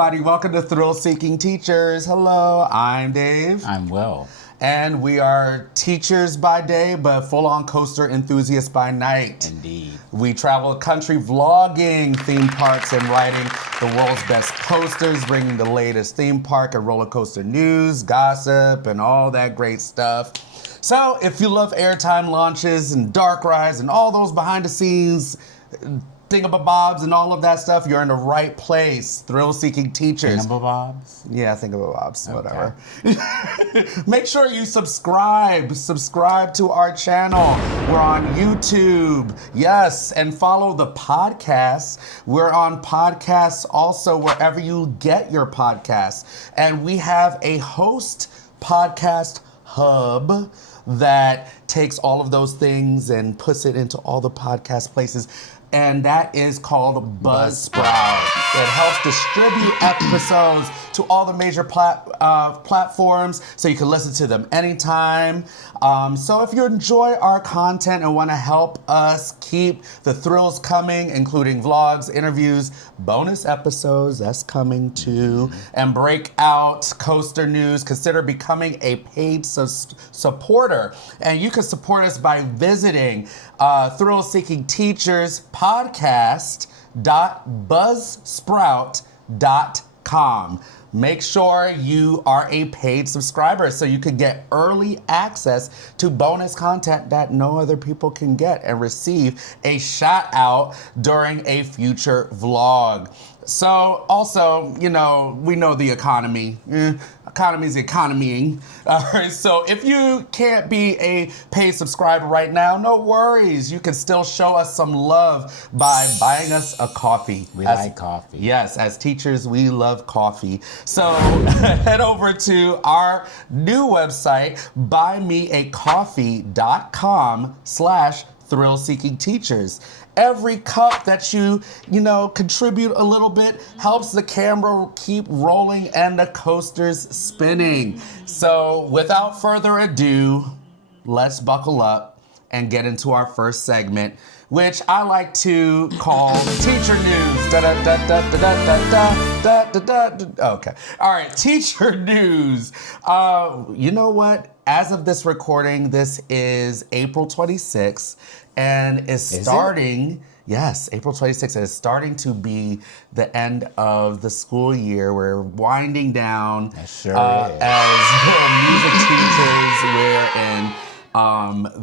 everybody. Welcome to Thrill Seeking Teachers. Hello, I'm Dave. I'm Will. And we are teachers by day, but full-on coaster enthusiasts by night. Indeed. We travel the country vlogging theme parks and writing the world's best posters, bringing the latest theme park and roller coaster news, gossip, and all that great stuff. So if you love airtime launches and dark rides and all those behind-the-scenes thingamabobs and all of that stuff, you're in the right place. Thrill-seeking teachers. Thingamabobs? Yeah, thingamabobs, Okay. whatever. Make sure you subscribe to our channel. We're on YouTube, yes, and follow the podcast. We're on podcasts also wherever you get your podcasts. And we have a host podcast hub that takes all of those things and puts it into all the podcast places. And that is called Buzzsprout. It helps distribute episodes to all the major platforms so you can listen to them anytime. So if you enjoy our content and want to help us keep the thrills coming, including vlogs, interviews, bonus episodes, that's coming too, and breakout coaster news, consider becoming a paid supporter. And you can support us by visiting Thrill Seeking Teachers podcast.buzzsprout.com. Make sure you are a paid subscriber so you can get early access to bonus content that no other people can get and receive a shout out during a future vlog. So also, you know, we know the economy. Economy's economying. All right, so if you can't be a paid subscriber right now, no worries. You can still show us some love by buying us a coffee. We like coffee. Yes, as teachers, we love coffee. So head over to our new website, buymeacoffee.com/thrill-seeking-teachers. Every cup that you contribute a little bit helps the camera keep rolling and the coasters spinning. So without further ado, let's buckle up and get into our first segment, which I like to call Teacher News. Okay. All right, Teacher News. You know what? As of this recording, this is April 26th. And it's starting, yes, April 26th. It's starting to be the end of the school year. We're winding down. It sure As is. music teachers, we're in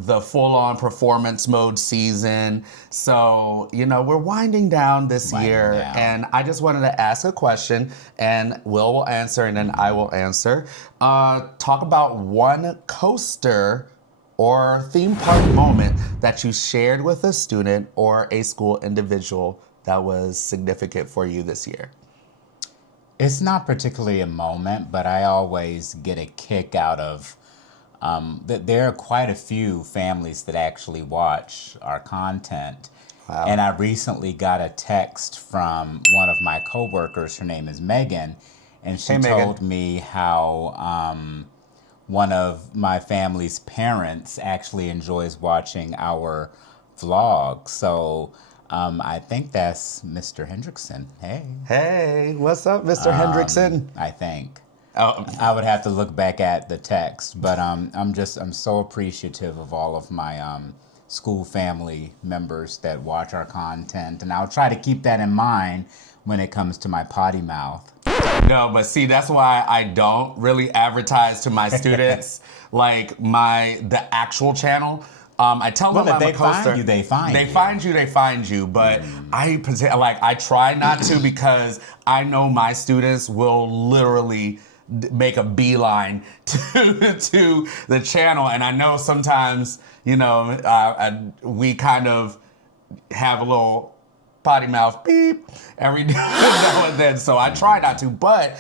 the full-on performance mode season. So, we're winding down this year. And I just wanted to ask a question, and will answer, and then I will answer. Talk about one coaster or theme park moment that you shared with a student or a school individual that was significant for you this year. It's not particularly a moment, but I always get a kick out of that there are quite a few families that actually watch our content. Wow. And I recently got a text from one of my coworkers. Her name is Megan, and she told me how one of my family's parents actually enjoys watching our vlog. So I think that's Mr. Hendrickson. Hey. Hey, what's up, Mr. Hendrickson? I think. Oh. I would have to look back at the text, but I'm so appreciative of all of my school family members that watch our content, and I'll try to keep that in mind when it comes to my potty mouth. No, but see, that's why I don't really advertise to my students like the actual channel. I tell them I'm a coaster. They find you. But I try not to because I know my students will literally make a beeline to the channel, and I know sometimes we kind of have a little potty mouth beep every now and then, so I try not to. But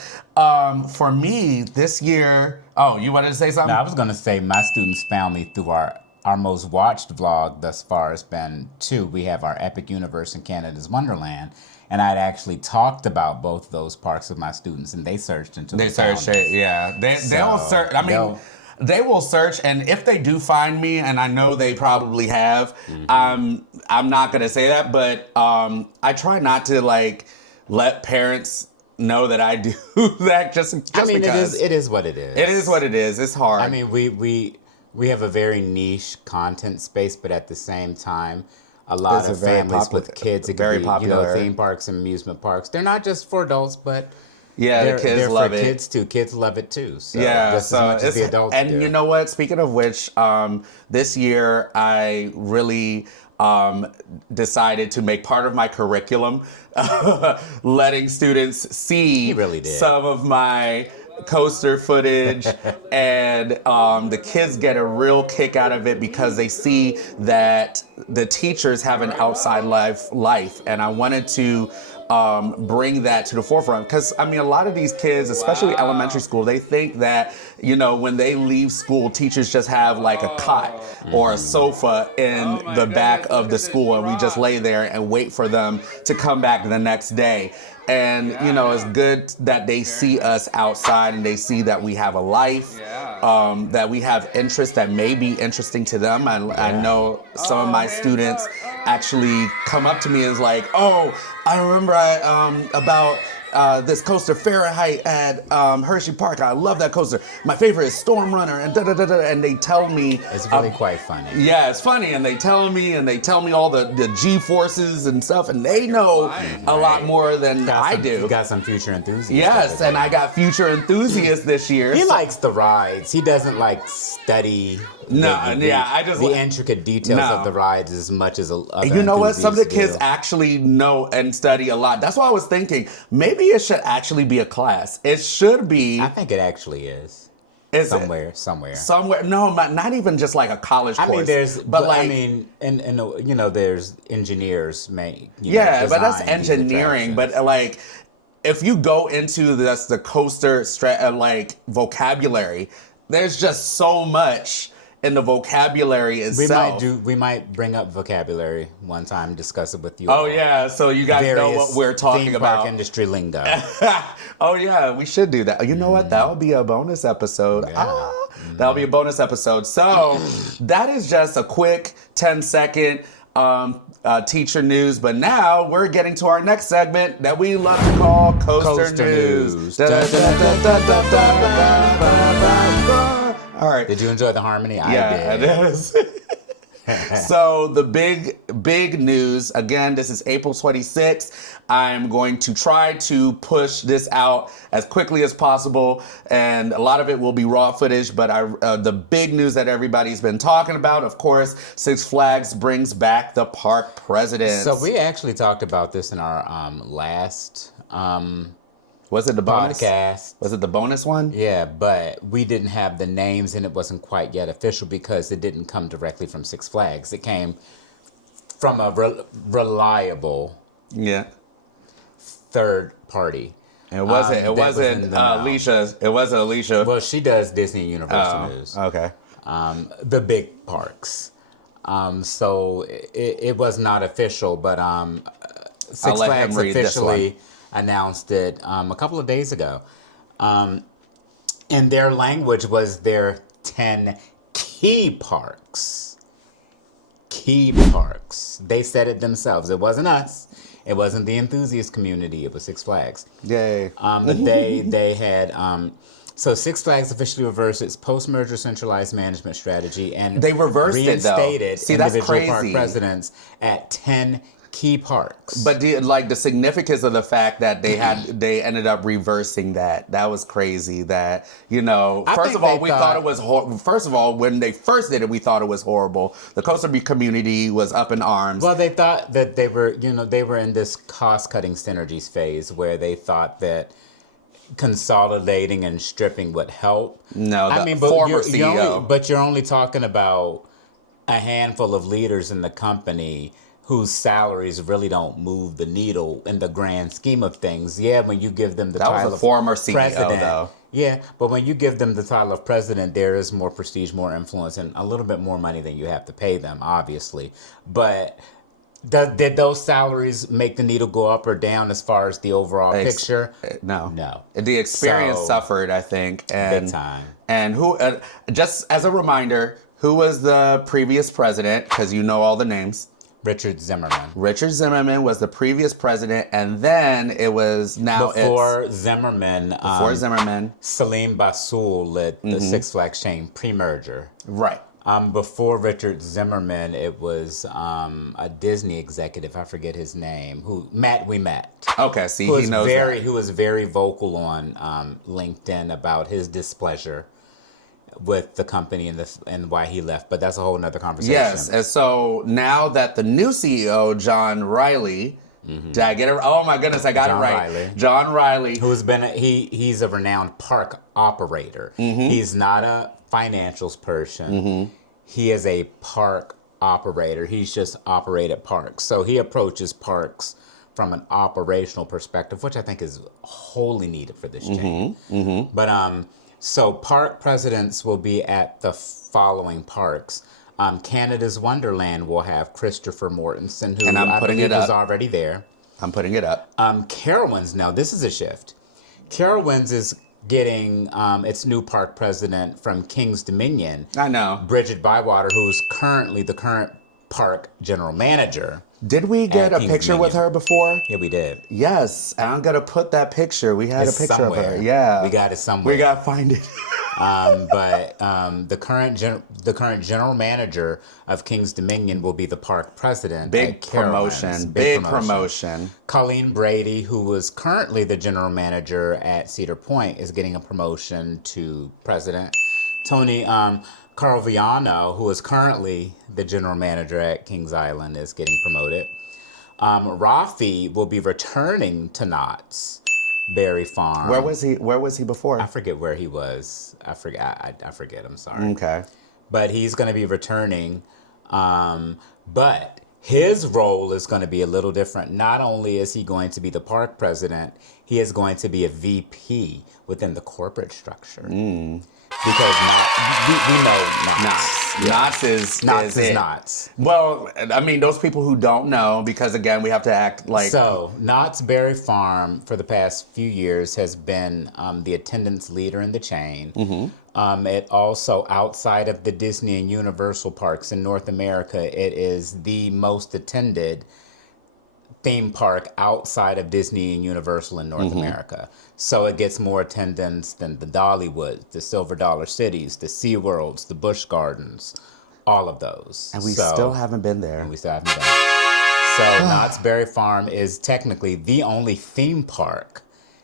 for me this year, you wanted to say something? No, I was going to say my students found me through our most watched vlog thus far has been two. We have our Epic Universe in Canada's Wonderland, and I'd actually talked about both those parks with my students, and they searched into They searched it, yeah. They'll search. I mean, they will search, and if they do find me, and I know they probably have, I'm not gonna say that, but I try not to let parents know that I do that just because. It is what it is. It is what it is. It's hard. I mean, we have a very niche content space, but at the same time, a lot of families with kids, it could be, popular. Theme parks and amusement parks. They're not just for adults, but the kids love it. They're for kids too. Kids love it too. So just so as much as the adults and do. you know what? Speaking of which, this year I really decided to make part of my curriculum letting students see some of my coaster footage, and the kids get a real kick out of it because they see that the teachers have an outside life, and I wanted to bring that to the forefront, because I mean, a lot of these kids, especially elementary school, they think that, you know, when they leave school, teachers just have like a cot or a sofa in the back of the school, and we just lay there and wait for them to come back the next day. And, you know, it's good that they see us outside and they see that we have a life, that we have interests that may be interesting to them. I know some of my students actually come up to me and is like, oh, I remember about this coaster Fahrenheit at Hershey Park. I love that coaster. My favorite is Storm Runner, and and they tell me it's really quite funny. Yeah, it's funny, and they tell me all the G forces and stuff, and they know a lot more than I do. You got some future enthusiasts. Yes, and I got future enthusiasts this year. He likes the rides. He doesn't like study. The intricate details of the rides as much as other. You know what? Some of the kids do. actually know and study a lot. That's why I was thinking maybe it should actually be a class. It should be. I think it actually is. Somewhere. No, not even just like a college course. There's engineers but that's engineering. But like, if you go into the coaster vocabulary, there's just so much in the vocabulary itself. We might bring up vocabulary one time, discuss it with you. Oh yeah, so you guys know what we're talking theme about. Park industry lingo. Oh yeah, we should do that. You know what? That would be a bonus episode. Yeah. That'll be a bonus episode. So that is just a quick 10-second teacher news. But now we're getting to our next segment that we love to call Coaster News. All right. Did you enjoy the harmony? I did. So the big news, again, this is April 26th. I'm going to try to push this out as quickly as possible, and a lot of it will be raw footage, but the big news that everybody's been talking about, of course, Six Flags brings back the park presidents. So we actually talked about this in our last was it the bonus? Podcast. Was it the bonus one? Yeah, but we didn't have the names, and it wasn't quite yet official because it didn't come directly from Six Flags. It came from a reliable third party. It wasn't Alicia. It wasn't Alicia. Well, she does Disney and Universal News. Okay. The big parks. So it was not official, but Six Flags officially announced it a couple of days ago. And their language was their 10 key parks. Key parks. They said it themselves. It wasn't us. It wasn't the enthusiast community. It was Six Flags. Yay. But they had... So Six Flags officially reversed its post-merger centralized management strategy and they reversed reinstated it, though. Individual park presidents at 10 key parks. But the significance of the fact that they ended up reversing that was crazy. That, you know, first of all, when they first did it, we thought it was horrible. The coaster community was up in arms. Well, they thought that they were in this cost-cutting synergies phase where they thought that consolidating and stripping would help. No, former CEO. But you're only talking about a handful of leaders in the company whose salaries really don't move the needle in the grand scheme of things. Yeah, when you give them the title of former CEO, president, though. Yeah, but when you give them the title of president, there is more prestige, more influence, and a little bit more money than you have to pay them, obviously. But did those salaries make the needle go up or down as far as the overall picture? No. The experience suffered, I think. Big time. And who? Just as a reminder, who was the previous president? Because you know all the names. Richard Zimmerman. Richard Zimmerman was the previous president, and then it was before Zimmerman. Salim Basoul led the Six Flags chain pre-merger. Right. Before Richard Zimmerman, it was a Disney executive. I forget his name. We met. Okay, see, he knows that. Who was very vocal on LinkedIn about his displeasure with the company and why he left. But that's a whole nother conversation. Yes, and so now that the new CEO, John Riley, did I get it? Oh my goodness, I got it right. John Riley, who's been he's a renowned park operator. He's not a financials person. He is a park operator. He's just operated parks. So he approaches parks from an operational perspective, which I think is wholly needed for this chain. But so park presidents will be at the following parks. Canada's Wonderland will have Christopher Mortensen, who I believe is already there. I'm putting it up. Carowinds, now this is a shift. Carowinds is getting its new park president from King's Dominion. I know. Bridget Bywater, who's currently the current park general manager. Did we get a picture with her before? Yeah, we did. Yes, I'm gonna put that picture. We had a picture of her. Yeah, we got it somewhere. We gotta find it. But the current general manager of King's Dominion will be the park president. Big promotion. Colleen Brady, who was currently the general manager at Cedar Point, is getting a promotion to president. Tony Carviano, who is currently the general manager at Kings Island, is getting promoted. Rafi will be returning to Knott's Berry Farm. Where was he before? I forget where he was. I forget. I'm sorry. Okay. But he's going to be returning. But his role is going to be a little different. Not only is he going to be the park president, he is going to be a VP within the corporate structure. Because we know Knott's. Knott's is Knott's. Well, I mean, those people who don't know, because again, we have to act like... So, Knott's Berry Farm, for the past few years, has been the attendance leader in the chain. It also, outside of the Disney and Universal parks in North America, it is the most attended theme park outside of Disney and Universal in North America. So it gets more attendance than the Dollywoods, the Silver Dollar Cities, the SeaWorlds, the Busch Gardens, all of those. And we still haven't been there. So Knott's Berry Farm is technically the only theme park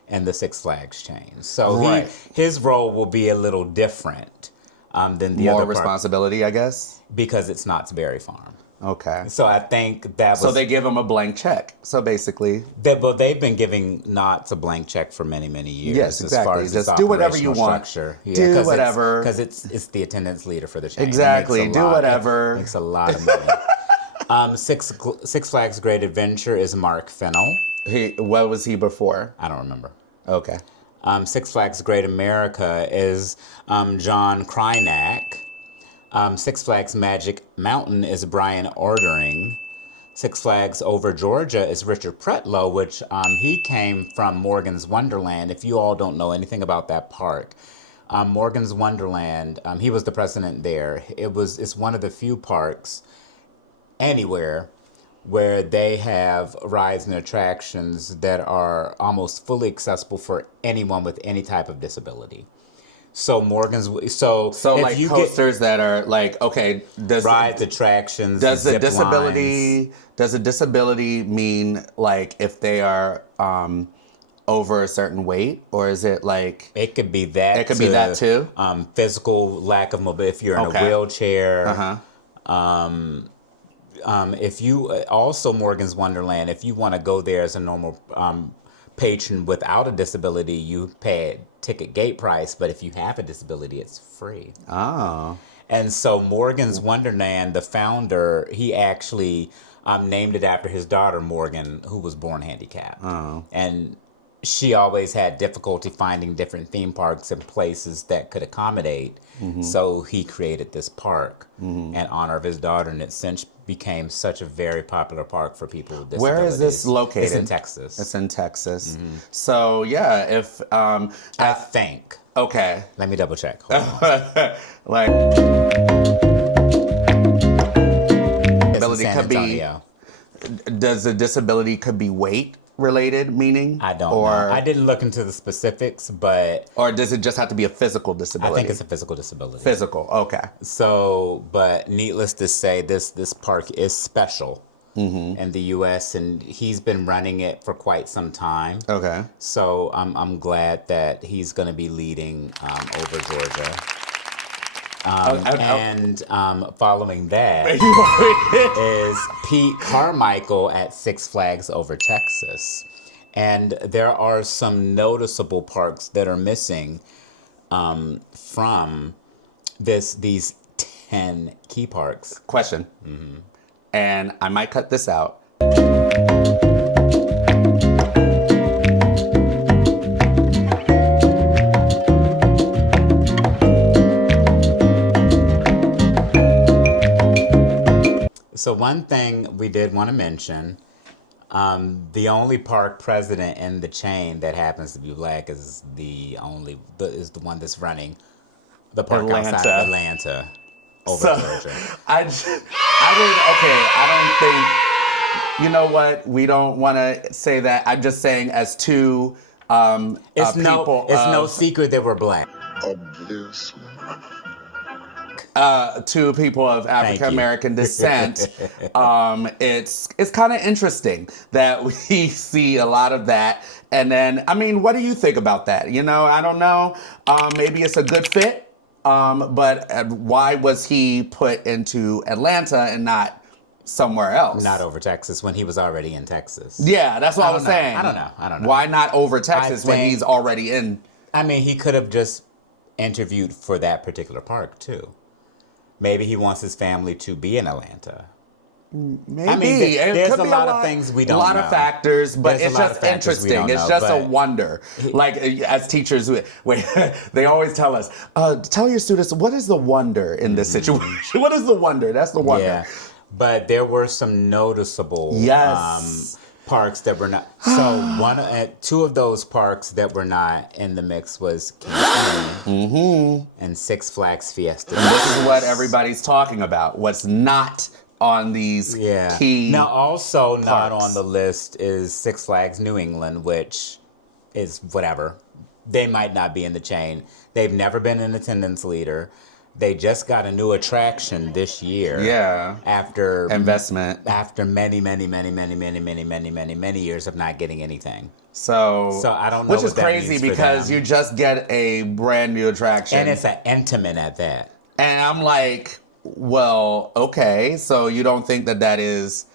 in the Six Flags chain. So his role will be a little different than the other More responsibility, I guess? Because it's Knott's Berry Farm. Okay. So I think that was... So they give him a blank check. So basically... they've been giving Knott's a blank check for many, many years. Yes, exactly. As far as just do whatever you want. Structure. Yeah, do whatever. Because it's the attendance leader for the chain. Exactly. Do whatever. It makes a lot of money. Six Flags Great Adventure is Mark Fennell. What was he before? I don't remember. Okay. Six Flags Great America is John Krynak. Six Flags Magic Mountain is Brian Ordering. Six Flags Over Georgia is Richard Pretlow, which he came from Morgan's Wonderland. If you all don't know anything about that park, Morgan's Wonderland, he was the president there. It's one of the few parks anywhere where they have rides and attractions that are almost fully accessible for anyone with any type of disability. So like coasters that are like, okay, rides, attractions, does zip lines. Does a disability mean like if they are over a certain weight, or is it like it could be that? It could be that too. Physical lack of mobility. If you're in a wheelchair. If you also Morgan's Wonderland, if you want to go there as a normal patron without a disability, you pay a ticket gate price, but if you have a disability, it's free. Oh. And so Morgan's Wonderland, the founder, he actually named it after his daughter, Morgan, who was born handicapped. Oh. And she always had difficulty finding different theme parks and places that could accommodate. So he created this park in honor of his daughter, and it since became such a very popular park for people with disabilities. Where is this located? It's in Texas. It's in Texas. So yeah, if I think. Okay. Let me double check. Hold on. Like ability could be does the disability could be weight related, meaning? I don't know. I didn't look into the specifics, but... Or does it just have to be a physical disability? I think it's a physical disability. Physical, okay. So, but needless to say, this park is special in the U.S., and he's been running it for quite some time. Okay. So I'm glad that he's going to be leading over Georgia. And following that is Pete Carmichael at Six Flags Over Texas. And there are some noticeable parks that are missing from these 10 key parks. Question. And I might cut this out. So one thing we did want to mention, the only park president in the chain that happens to be black is the one that's running the park outside of Atlanta over Georgia. I don't think, you know what, we don't want to say that. I'm just saying as two it's people. It's no secret that we're black. To people of African American descent, it's kind of interesting that we see a lot of that. And then, I mean, what do you think about that? You know, I don't know. Maybe it's a good fit. But why was he put into Atlanta and not somewhere else? Not over Texas when he was already in Texas. Yeah, that's what I was saying. I don't know. Why not over Texas when he's already in? I mean, he could have just interviewed for that particular park too. Maybe he wants his family to be in Atlanta. Maybe. I mean, there's a lot of things we don't know. A lot of factors, but it's just interesting. It's just a wonder. Like, as teachers, they always tell us, tell your students, what is the wonder in this situation? What is the wonder? That's the wonder. Yeah. But there were some noticeable parks that were not. So two of those parks that were not in the mix was Kingston and Six Flags Fiesta. And this is what everybody's talking about. What's not on these key Now, also parks. Not on the list is Six Flags New England, which is whatever. They might not be in the chain. They've never been an attendance leader. They just got a new attraction this year. Yeah. After investment. After many years of not getting anything. So I don't know. Which is crazy because you just get a brand new attraction. And it's an intimate at that. And I'm like, well, okay. So you don't think that is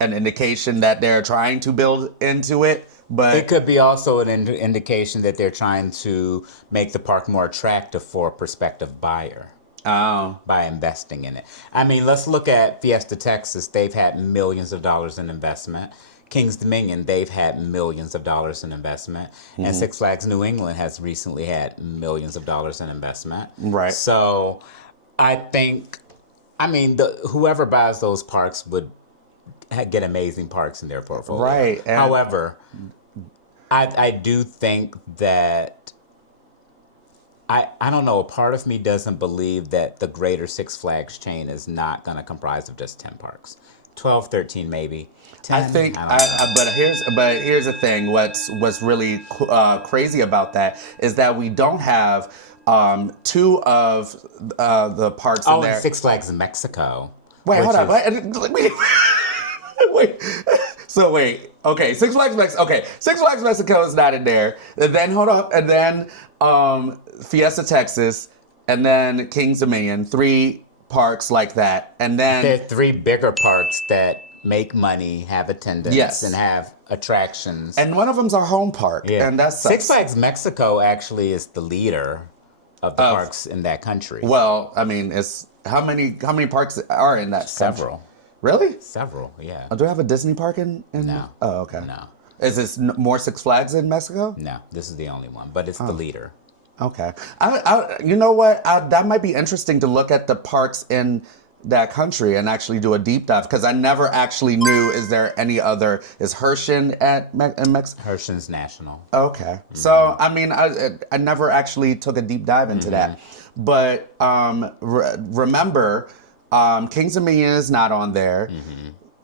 an indication that they're trying to build into it? But it could be also an indication that they're trying to make the park more attractive for a prospective buyer. Oh. By investing in it. I mean, let's look at Fiesta, Texas. They've had millions of dollars in investment. Kings Dominion, they've had millions of dollars in investment. And Six Flags New England has recently had millions of dollars in investment. Right. So I think, whoever buys those parks would get amazing parks in their portfolio. Right. And however, I do think that I don't know, a part of me doesn't believe that the greater Six Flags chain is not going to comprise of just 10 parks. 12, 13 maybe. 10, I think, but here's the thing. What's really crazy about that is that we don't have two of the parks in there. And Six Flags in Mexico. Wait, hold on. Wait. So wait. Okay, Six Flags Mexico. Okay, Six Flags Mexico is not in there. And then hold up. And then Fiesta, Texas, and then Kings Dominion. 3 parks like that. And then there are 3 bigger parks that make money, have attendance, and have attractions. And one of them's our home park. Yeah. And that's Six Flags Mexico actually is the leader of the parks in that country. Well, I mean, it's how many parks are in that Several. country? Really? Several, yeah. Do I have a Disney park in? No. Oh, okay. No. Is this more Six Flags in Mexico? No, this is the only one, but it's the leader. Okay. You know what? That might be interesting to look at the parks in that country and actually do a deep dive, because I never actually knew, is there any other, is Herschend in Mexico? Herschend's national. Okay. So, I mean, I never actually took a deep dive into that. But remember, Kings Dominion is not on there.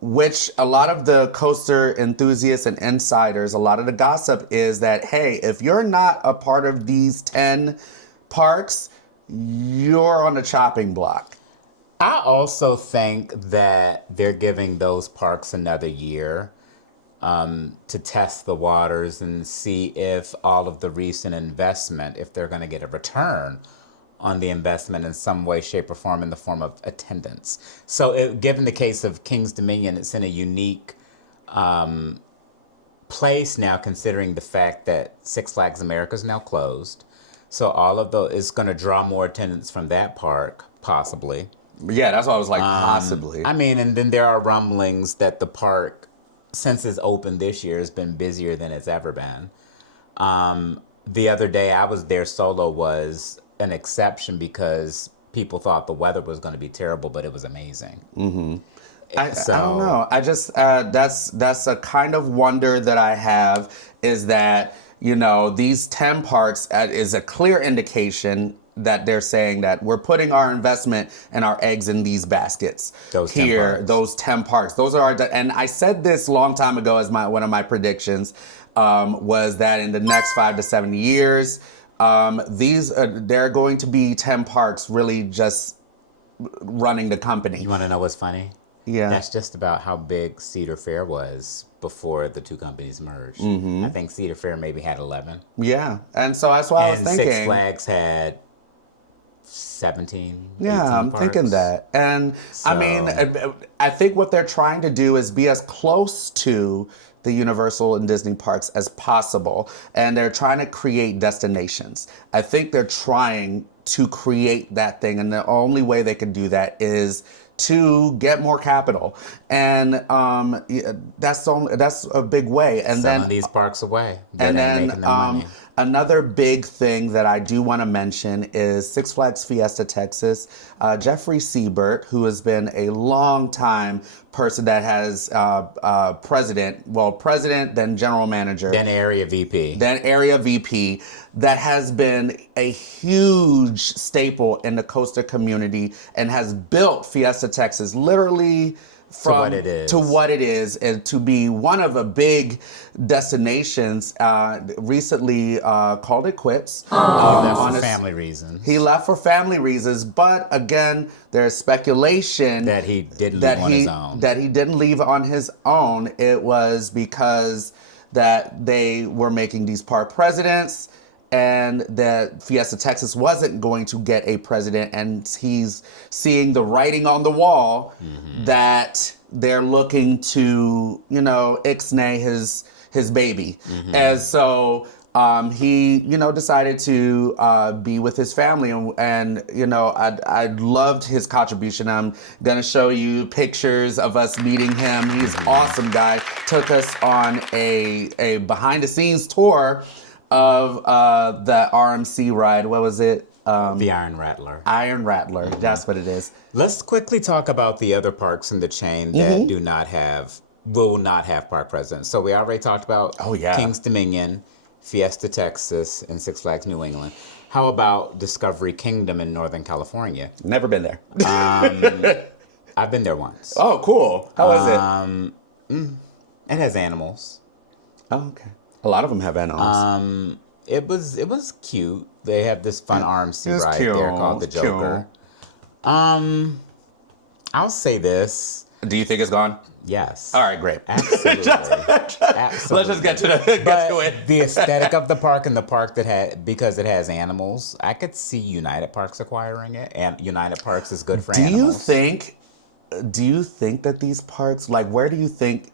which a lot of the coaster enthusiasts and insiders, a lot of the gossip is that, hey, if you're not a part of these 10 parks, you're on the chopping block. I also think that they're giving those parks another year to test the waters and see if all of the recent investment, if they're going to get a return on the investment in some way, shape, or form in the form of attendance. So given the case of King's Dominion, it's in a unique place now, considering the fact that Six Flags America is now closed. So all of it's going to draw more attendance from that park, possibly. Yeah, that's what I was like, possibly. I mean, and then there are rumblings that the park, since it's opened this year, has been busier than it's ever been. The other day I was there solo was an exception because people thought the weather was going to be terrible, but it was amazing. Mm-hmm. I don't know. I just, that's a kind of wonder that I have, is that, you know, these 10 parks is a clear indication that they're saying that we're putting our investment and our eggs in these baskets. Those 10 parks. Those are and I said this a long time ago as one of my predictions, was that in the next 5 to 7 years, there are going to be 10 parks really just running the company. You want to know what's funny? Yeah. That's just about how big Cedar Fair was before the two companies merged. Mm-hmm. I think Cedar Fair maybe had 11. Yeah. And so that's why I was thinking. Six Flags had 17. Yeah, I'm parks. thinking that. And so, I mean, I think what they're trying to do is be as close to the Universal and Disney parks as possible. And they're trying to create destinations. I think they're trying to create that thing. And the only way they can do that is to get more capital. And that's a big way. And selling these parks away. And then another big thing that I do want to mention is Six Flags Fiesta, Texas. Jeffrey Siebert, who has been a long time person that has president, then general manager. Then area VP. That has been a huge staple in the coaster community and has built Fiesta, Texas, literally to what it is, and to be one of the big destinations. Recently called it quits. He left for family reasons. He left for family reasons, but again, there's speculation that he didn't leave on his own. That he didn't leave on his own. It was because that they were making these park presidents, and that Fiesta Texas wasn't going to get a president, and he's seeing the writing on the wall that they're looking to, ixnay his baby. And so he, decided to be with his family, and I loved his contribution. I'm gonna show you pictures of us meeting him. He's an awesome guy. Took us on a behind the scenes tour of the RMC ride. What was it? The Iron Rattler. Iron Rattler. That's what it is. Let's quickly talk about the other parks in the chain that will not have park presidents. So we already talked about King's Dominion, Fiesta Texas, and Six Flags New England. How about Discovery Kingdom in Northern California? Never been there. I've been there once. Oh, cool. How was it? It has animals. Oh, okay. A lot of them have animals. It was cute. They have this fun RMC ride there called the Joker. I'll say this. Do you think it's gone? Yes. All right, great. Absolutely. Absolutely. Let's just get to it. The aesthetic of the park and the park because it has animals, I could see United Parks acquiring it, and United Parks is good for animals. Do you think that these parks, like, where do you think,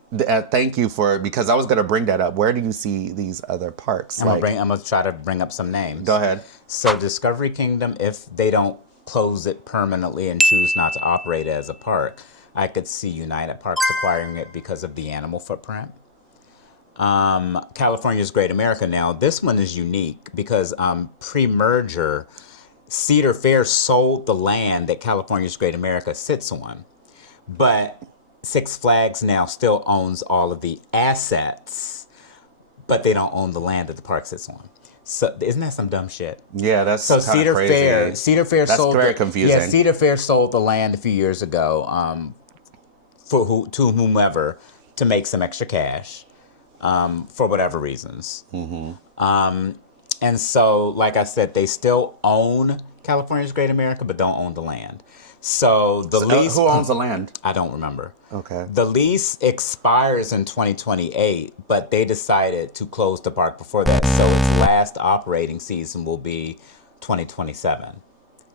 thank you for, because I was going to bring that up, where do you see these other parks? I'm going to try to bring up some names. Go ahead. So Discovery Kingdom, if they don't close it permanently and choose not to operate as a park, I could see United Parks acquiring it because of the animal footprint. California's Great America now, this one is unique because pre-merger, Cedar Fair sold the land that California's Great America sits on. But Six Flags now still owns all of the assets, but they don't own the land that the park sits on. So isn't that some dumb shit? Yeah, that's so Cedar Fair. Cedar Fair sold. That's very confusing. Yeah, Cedar Fair sold the land a few years ago to whomever to make some extra cash for whatever reasons. And so, like I said, they still own California's Great America, but don't own the land. So the lease. Who owns the land? I don't remember. Okay. The lease expires in 2028, but they decided to close the park before that. So its last operating season will be 2027.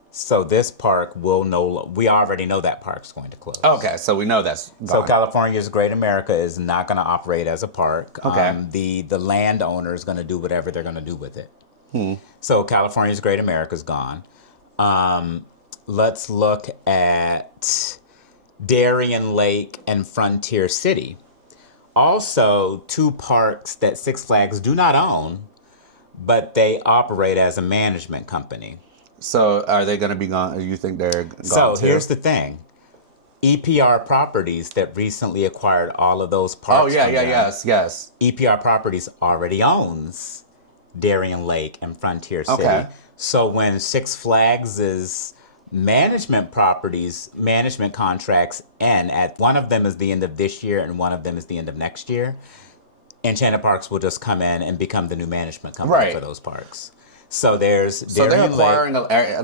So this park we already know that park's going to close. Okay, so we know that's gone. So California's Great America is not going to operate as a park. Okay. The landowner is going to do whatever they're going to do with it. So California's Great America is gone. Let's look at Darien Lake and Frontier City. Also, two parks that Six Flags do not own, but they operate as a management company. So are they going to be gone? You think they're gone So too? here's the thing. EPR Properties that recently acquired all of those parks. Yes. EPR Properties already owns Darien Lake and Frontier City. Okay. So when Six Flags' management contracts end, at one of them is the end of this year and one of them is the end of next year, Enchanted Parks will just come in and become the new management company for those parks. So there's they're acquiring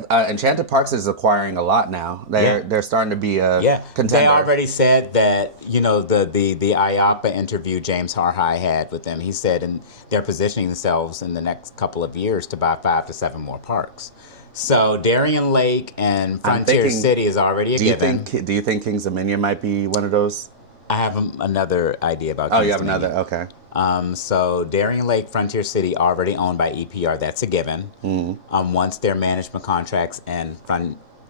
Enchanted Parks is acquiring a lot now. They're starting to be a contender. They already said that, the IAPA interview James Harhigh had with them. He said they're positioning themselves in the next couple of years to buy 5 to 7 more parks. So Darien Lake and Frontier City is already a given. Do you think Kings Dominion might be one of those? I have another idea about Kings Kings you have Dominion. another? Okay. So Darien Lake, Frontier City, already owned by EPR. That's a given. Once their management contracts and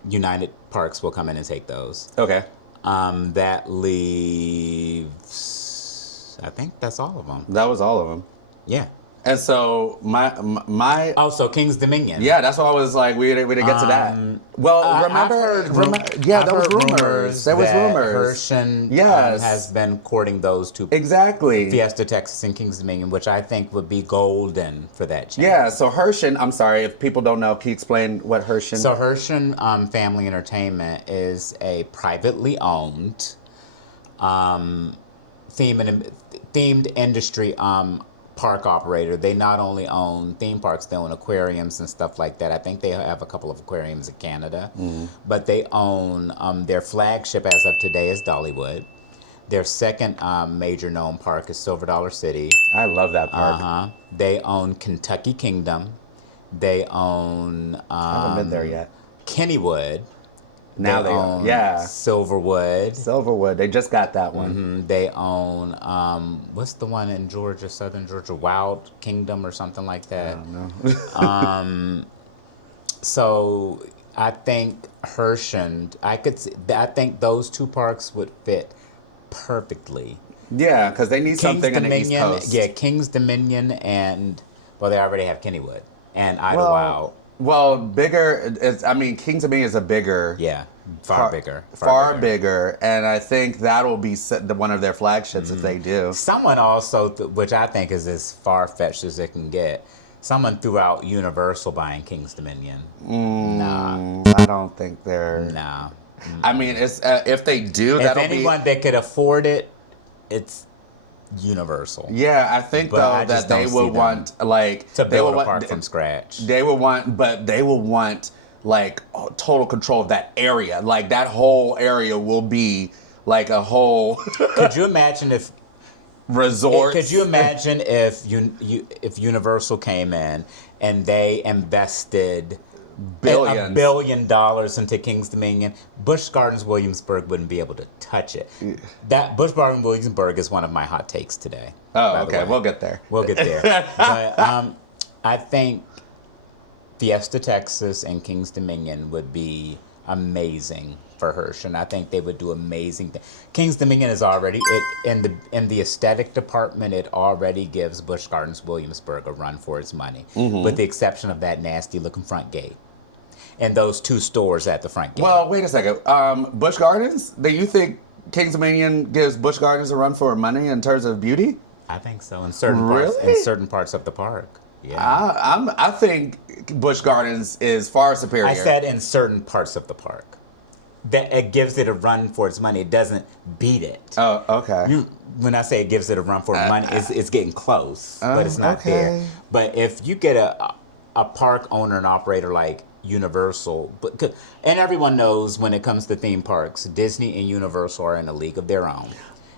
United Parks will come in and take those. Okay. That leaves, I think that's all of them. That was all of them. Yeah. And so my so King's Dominion. Yeah, that's why I was like, we didn't get to that. Well, remember, there was rumors. There was rumors. Herschend has been courting those two. Exactly. Fiesta, Texas, and King's Dominion, which I think would be golden for that channel. Yeah, so Herschend, I'm sorry, if people don't know, can you explain what Herschend? So Herschend Family Entertainment is a privately owned themed industry park operator. They not only own theme parks, they own aquariums and stuff like that. I think they have a couple of aquariums in Canada, but they own their flagship as of today is Dollywood. Their second major known park is Silver Dollar City. I love that park. They own Kentucky Kingdom. They own I haven't been there yet. Kennywood. Now they own Silverwood. They just got that one. They own what's the one in Georgia, Southern Georgia, Wild Kingdom or something like that. I don't know. So I think Herschend, I think those two parks would fit perfectly. Yeah, because they need something in the East Coast. Yeah, King's Dominion and they already have Kennywood and Idlewild. Well, bigger. Kings Dominion is a bigger. Yeah, far bigger. Far bigger, and I think that'll be one of their flagships if they do. Someone also, which I think is as far-fetched as it can get, someone threw out Universal buying Kings Dominion. Nah. I don't think they're. Nah. I mean, it's if they do, if anyone that could afford it's Universal. Yeah, I think though that they would want to build a park from scratch. They will want total control of that area. Like that whole area will be like a whole. Could you imagine if resorts? Could you imagine if if Universal came in and they invested $1 billion into Kings Dominion? Busch Gardens Williamsburg wouldn't be able to touch it. That Busch Gardens Williamsburg is one of my hot takes today. Oh, okay, we'll get there. But I think Fiesta, Texas, and Kings Dominion would be amazing for Hirsch, and I think they would do amazing things. Kings Dominion is already in the aesthetic department. It already gives Busch Gardens Williamsburg a run for its money, with the exception of that nasty looking front gate and those 2 stores at the front gate. Well, wait a second. Busch Gardens? Do you think Kings Dominion gives Busch Gardens a run for money in terms of beauty? I think so. In certain parts of the park. Yeah. I think Busch Gardens is far superior. I said in certain parts of the park. that it gives it a run for its money. It doesn't beat it. Oh, okay. When I say it gives it a run for its money, it's getting close, but it's not there. But if you get a park owner and operator like Universal, and everyone knows when it comes to theme parks, Disney and Universal are in a league of their own.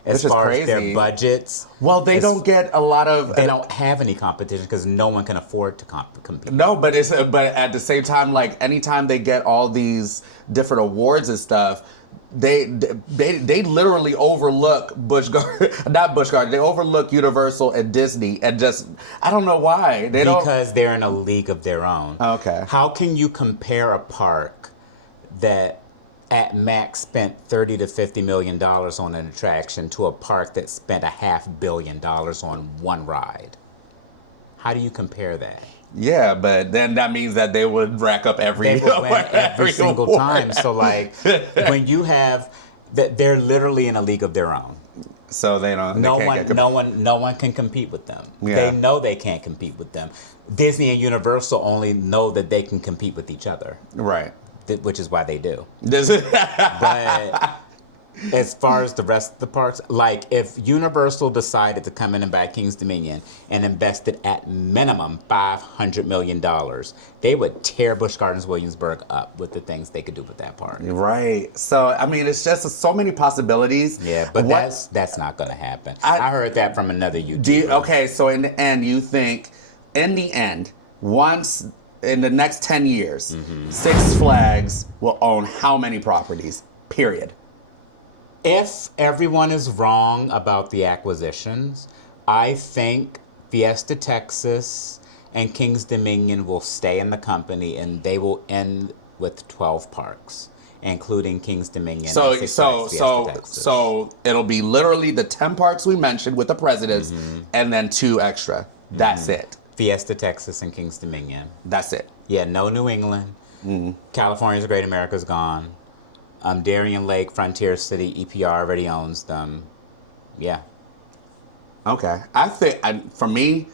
As far as their budgets. Well, they don't get a lot of... They don't have any competition because no one can afford to compete. No, but at the same time, like, anytime they get all these different awards and stuff, they literally overlook they overlook Universal and Disney and just, I don't know why. Because they're in a league of their own. Okay. How can you compare a park that at max spent $30 to $50 million on an attraction to a park that spent $500 million on one ride? How do you compare that? Yeah, but then that means that they would rack up every single award. time. So like when you have that, they're literally in a league of their own. So they don't. No one can compete with them. Yeah. They know they can't compete with them. Disney and Universal only know that they can compete with each other. Right. Which is why they do. But as far as the rest of the parks, like if Universal decided to come in and buy King's Dominion and invested at minimum $500 million, they would tear Busch Gardens Williamsburg up with the things they could do with that park. Right. So, I mean, it's just so many possibilities. Yeah, but that's not going to happen. I heard that from another YouTuber. Okay, so in the end, you think, once... in the next 10 years, Six Flags will own how many properties? Period. If everyone is wrong about the acquisitions, I think Fiesta, Texas, and King's Dominion will stay in the company, and they will end with 12 parks, including King's Dominion. So it'll be literally the 10 parks we mentioned with the presidents, and then 2 extra. That's it. Fiesta, Texas, and King's Dominion. That's it. Yeah, no New England. California's Great America's gone. Darien Lake, Frontier City, EPR already owns them. Yeah. Okay. I think, for me,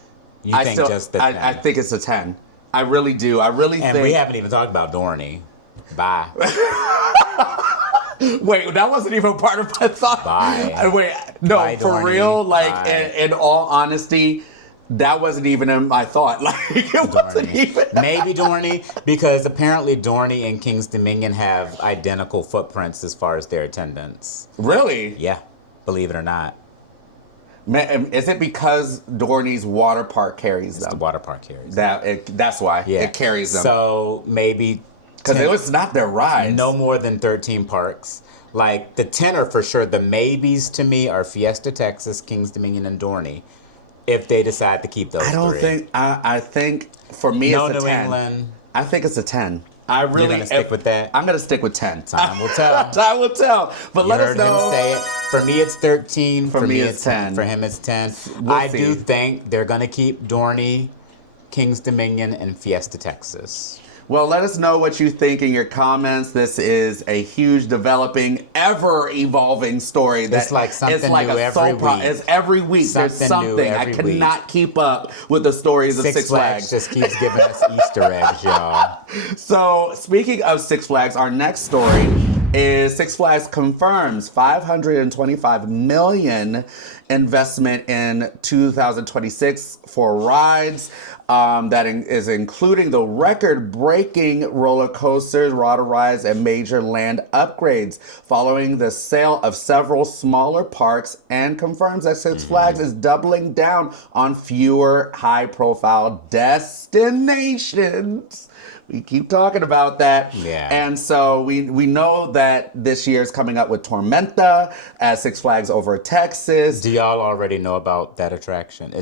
I think it's a 10. I really do. I really think... And we haven't even talked about Dorney. Bye. Wait, that wasn't even part of my thought. Bye. Wait, no, Bye, for Dorney. real, like, Bye. in all honesty... That wasn't even in my thought. Like, it wasn't even. Maybe Dorney, because apparently Dorney and King's Dominion have identical footprints as far as their attendance. Really? Yeah, believe it or not. Is it because Dorney's water park carries them? The water park carries them. That's why it carries them. So maybe because it was not their ride. No more than 13 parks. Like the 10 are for sure. The maybes to me are Fiesta, Texas, King's Dominion, and Dorney. If they decide to keep those three. I think for me it's a 10. New England. I think it's a 10. You're going to stick with that? I'm going to stick with 10. Time will tell. Time will tell. But let us know. You heard him say it. For me, it's 13. For me, it's 10. For him, it's 10. We'll see. Do think they're going to keep Dorney, King's Dominion, and Fiesta, Texas. Well, let us know what you think in your comments. This is a huge, developing, ever-evolving story. It's like something new every week. It's every week. There's something. I cannot keep up with the stories of Six Flags. Just keeps giving us Easter eggs, y'all. So, speaking of Six Flags, our next story is Six Flags confirms $525 million investment in 2026 for rides. That is including the record-breaking roller coasters, water rides, and major land upgrades, following the sale of several smaller parks, and confirms that Six Flags is doubling down on fewer high-profile destinations. We keep talking about that. Yeah. And so we know that this year is coming up with Tormenta at Six Flags Over Texas. Do y'all already know about that attraction?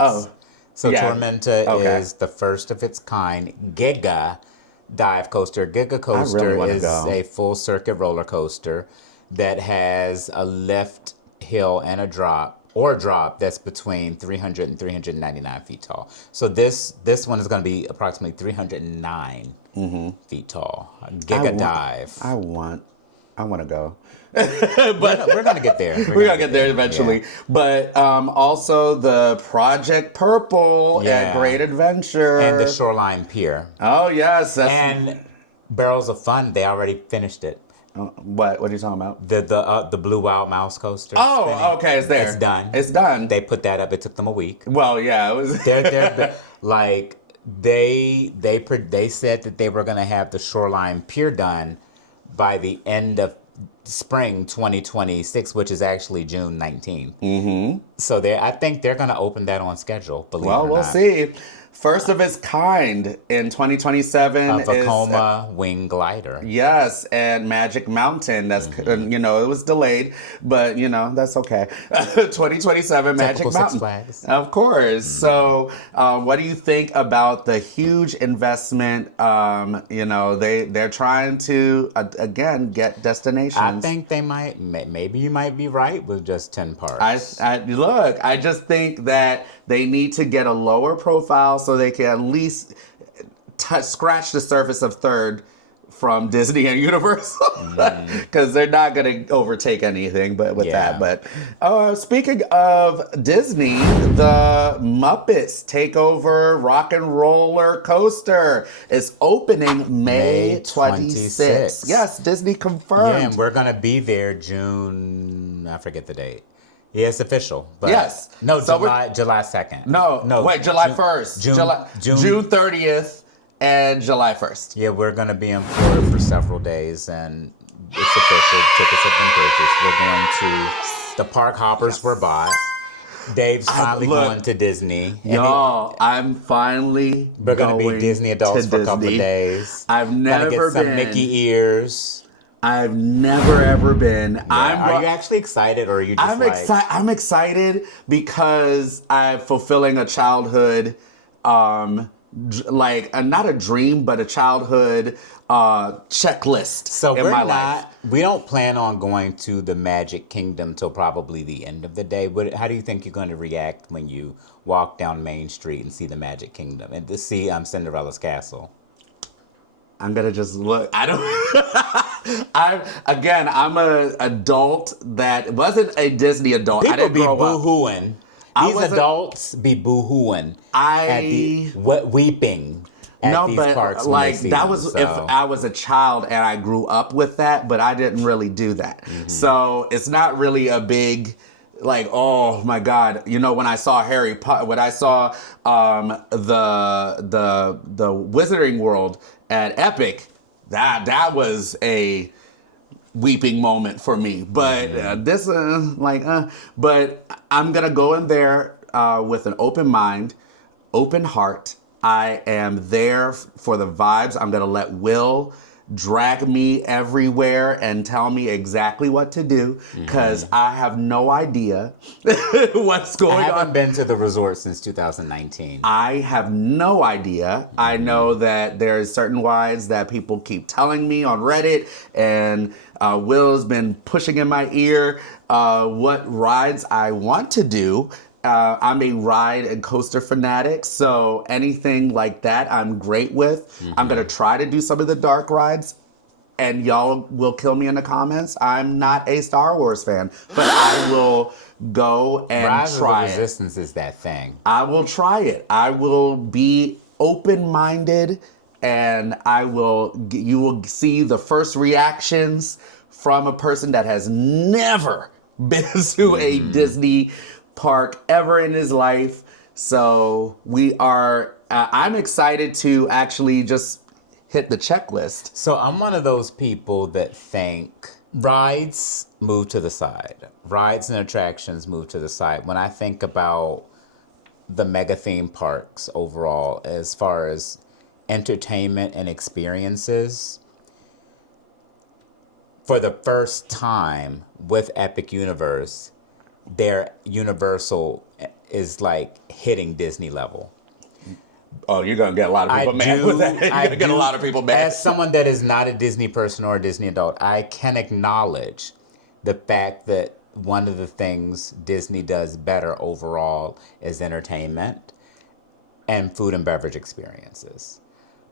So Tormenta is the first of its kind Giga dive coaster. Giga coaster is a full circuit roller coaster that has a lift, hill, and a drop that's between 300 and 399 feet tall. So this one is going to be approximately 309 feet tall. Giga dive. I want to go. But we're going to get there. We're going to get there eventually. Yeah. But also the Project Purple at Great Adventure. And the Shoreline Pier. Oh, yes. And Barrels of Fun, they already finished it. What are you talking about? The Blue Wild Mouse coaster. Oh, spinning. okay, it's there. It's done. It's done. They put that up. It took them a week. Well, yeah, it was. They're like they said that they were gonna have the Shoreline Pier done by the end of spring 2026, which is actually June 19th. Mm-hmm. So I think they're gonna open that on schedule. Believe it or We'll not. see. First of its kind in 2027 A is Vekoma wing glider. yes, and Magic Mountain. That's it was delayed, but that's okay. 2027 Magic Typical Mountain, Six Flags. of course. So, what do you think about the huge investment? They're trying to again get destinations. I think they might. Maybe you might be right with just 10 parks. I just think that they need to get a lower profile so they can at least scratch the surface of third from Disney and Universal, because they're not going to overtake anything but with that. But speaking of Disney, the Muppets Takeover Rock and Roller Coaster is opening May 26th. Yes, Disney confirmed. Yeah, and we're going to be there June, I forget the date. Yeah, it's official. But yes. No, so July 2nd. No, wait, July 1st. June 30th and July 1st. Yeah, we're going to be in Florida for several days, and it's official. Tickets have been purchased. We're going to, the park hoppers were bought. Dave's finally going to Disney. Y'all, I'm finally We're going to be Disney adults for a couple of days. I've never been. Get some Mickey ears. I've never ever been. Yeah. Are you actually excited, or are you just I'm excited because I'm fulfilling a childhood, not a dream, but a childhood checklist. So in my life. We don't plan on going to the Magic Kingdom till probably the end of the day. How do you think you're going to react when you walk down Main Street and see the Magic Kingdom and to see Cinderella's castle? I'm gonna just look. I'm an adult that wasn't a Disney adult. People I didn't be grow boo-hooing. These adults be boo-hooing. Weeping at these parks. If I was a child and I grew up with that, but I didn't really do that. Mm-hmm. So it's not really a big. Like, oh my God! When I saw Harry Potter, when I saw the Wizarding World at Epic, that was a weeping moment for me. But but I'm gonna go in there with an open mind, open heart. I am there for the vibes. I'm gonna let Will drag me everywhere and tell me exactly what to do, because I have no idea what's going on. I haven't been to the resort since 2019. I have no idea. I know that there's certain rides that people keep telling me on Reddit, and Will's been pushing in my ear what rides I want to do. I'm a ride and coaster fanatic, so anything like that I'm great with. Mm-hmm. I'm going to try to do some of the dark rides, and y'all will kill me in the comments. I'm not a Star Wars fan, but I will go and Rise try of the Resistance is that thing. I will try it. I will be open-minded, and you will see the first reactions from a person that has never been to a Disney park ever in his life. So I'm excited to actually just hit the checklist. So I'm one of those people that think rides move to the side. Rides and attractions move to the side. When I think about the mega theme parks overall, as far as entertainment and experiences, for the first time with Epic Universe, their Universal is like hitting Disney level. Oh, you're going to get a lot of people mad with that. You're going to get a lot of people mad. As someone that is not a Disney person or a Disney adult, I can acknowledge the fact that one of the things Disney does better overall is entertainment and food and beverage experiences.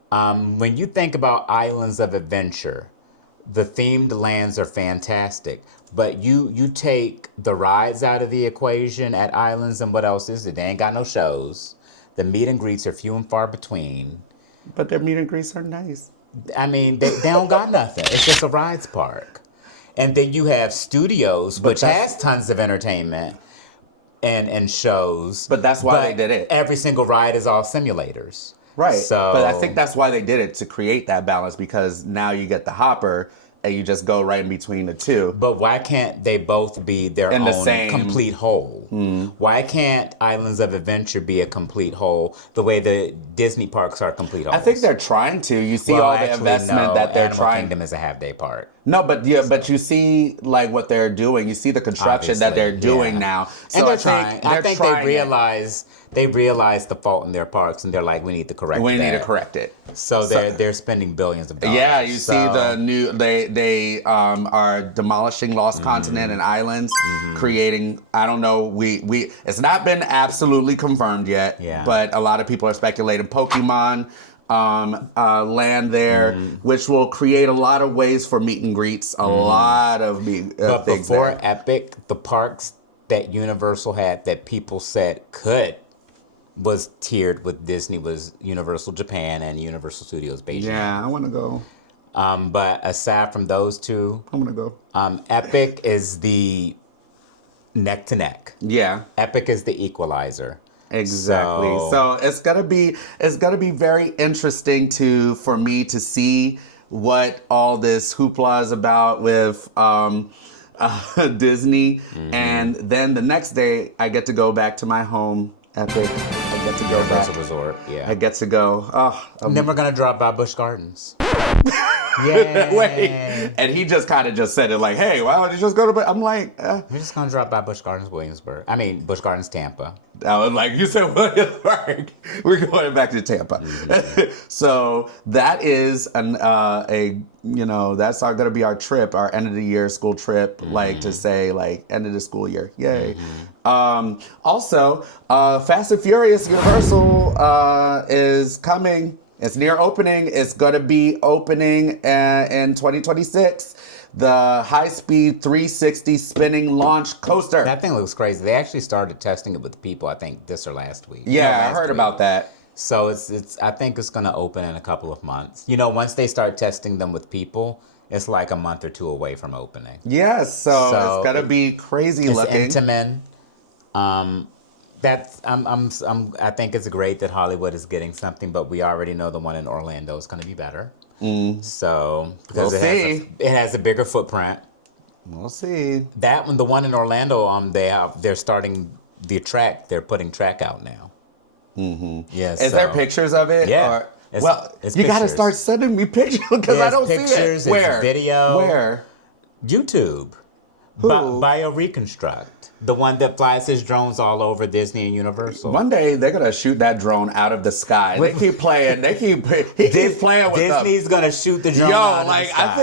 When you think about Islands of Adventure, the themed lands are fantastic, but you take the rides out of the equation at Islands, and what else is it? They ain't got no shows. The meet and greets are few and far between. But their meet and greets are nice. I mean, they don't got nothing. It's just a rides park. And then you have studios, which has tons of entertainment and shows. But that's why they did it. Every single ride is all simulators. Right. So, but I think that's why they did it, to create that balance, because now you get the hopper and you just go right in between the two. But why can't they both be their In own the same complete whole? Why can't Islands of Adventure be a complete whole the way the Disney parks are complete wholes? I think they're trying to. You see all the investment that they're Animal trying. Kingdom is a half-day park. No, but but you see like what they're doing. You see the construction that they're doing now. So And they're I trying. I think they realize the fault in their parks, and they're like, we need to correct it. We need to correct it. So they're spending billions of dollars. Yeah, you see the new they are demolishing Lost Continent and Islands, creating, I don't know, we it's not been absolutely confirmed yet, but a lot of people are speculating Pokemon land there, which will create a lot of ways for meet and greets, a lot of But things before there. Epic, the parks that Universal had that people said was tiered with Disney was Universal Japan and Universal Studios Beijing. Yeah, I want to go. But aside from those two, I'm gonna go. Epic is the neck to neck. Yeah. Epic is the equalizer. Exactly. So it's gonna be very interesting for me to see what all this hoopla is about with Disney, and then the next day I get to go back to my home, Epic. I get to go back. Resort. Yeah. I get to go. And then we're gonna drop by Busch Gardens. Yeah. Wait. And he just kind of just said it like, "Hey, why don't you just go to?" I'm like, we're just gonna drop by Busch Gardens, Williamsburg. I mean, Busch Gardens, Tampa. I was like, you said Williamsburg. We're going back to Tampa. So that is that's going to be our trip, our end of the year school trip, like to say like end of the school year. Yay. Also, Fast and Furious Universal is coming. It's near opening. It's going to be opening in 2026. The high-speed 360 spinning launch coaster. That thing looks crazy. They actually started testing it with people, I think, this or last week. Yeah, I heard about that. So I think it's going to open in a couple of months. You know, once they start testing them with people, it's like a month or two away from opening. Yes, so it's going to be crazy looking. It's intimate. I think it's great that Hollywood is getting something, but we already know the one in Orlando is going to be better. So because it has a bigger footprint. We'll see. That one, the one in Orlando, they're starting the track. They're putting track out now. Yes. Is there pictures of it? Yeah. It's you got to start sending me pictures because I don't see it. Where? It's video. Where? YouTube. Who? BioReconstruct. The one that flies his drones all over Disney and Universal. One day they're gonna shoot that drone out of the sky. They keep playing. He keeps playing with Disney's gonna shoot the drone out of the sky. I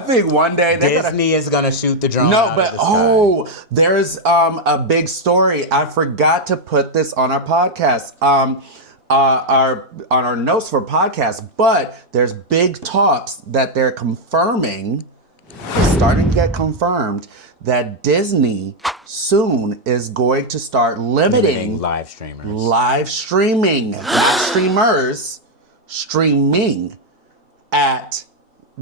think one day Disney is gonna shoot the drone. No, but there's a big story. I forgot to put this on our podcast. On our notes for podcast, but there's big talks that they're confirming. It's starting to get confirmed that Disney soon is going to start limiting live streamers. Live streamers streaming at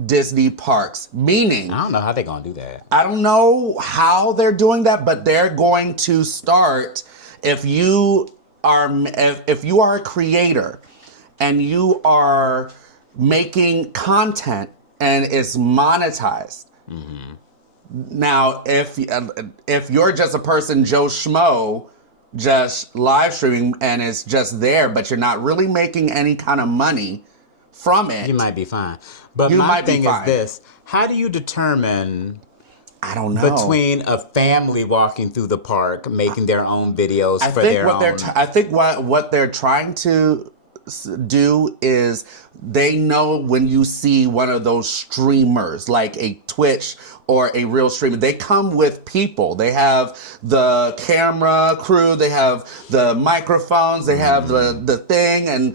Disney parks. Meaning, I don't know how they're gonna do that. I don't know how they're doing that, but they're going to start. If you are a creator and you are making content and it's monetized. Now, if you're just a person, Joe Schmo, just live streaming and it's just there, but you're not really making any kind of money from it, you might be fine. But my thing is this: how do you determine? I don't know. Between a family walking through the park, making their own videos for their own. I think what they're trying to do is they know when you see one of those streamers like a Twitch or a real streamer, they come with people. They have the camera crew, they have the microphones, they have the thing and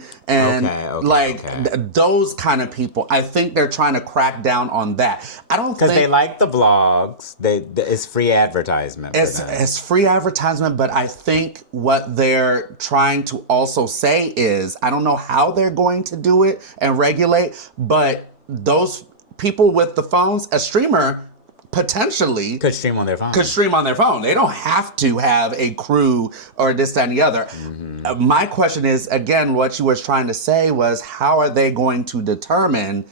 those kind of people. I think they're trying to crack down on that. I don't think, because they like the vlogs. It's free advertisement. It's free advertisement, but I think what they're trying to also say is, I don't know how they're going to do it, and regulate. But those people with the phones, a streamer potentially could stream on their phone. They don't have to have a crew or this, that, and the other. My question is, again, what you were trying to say was, how are they going to determine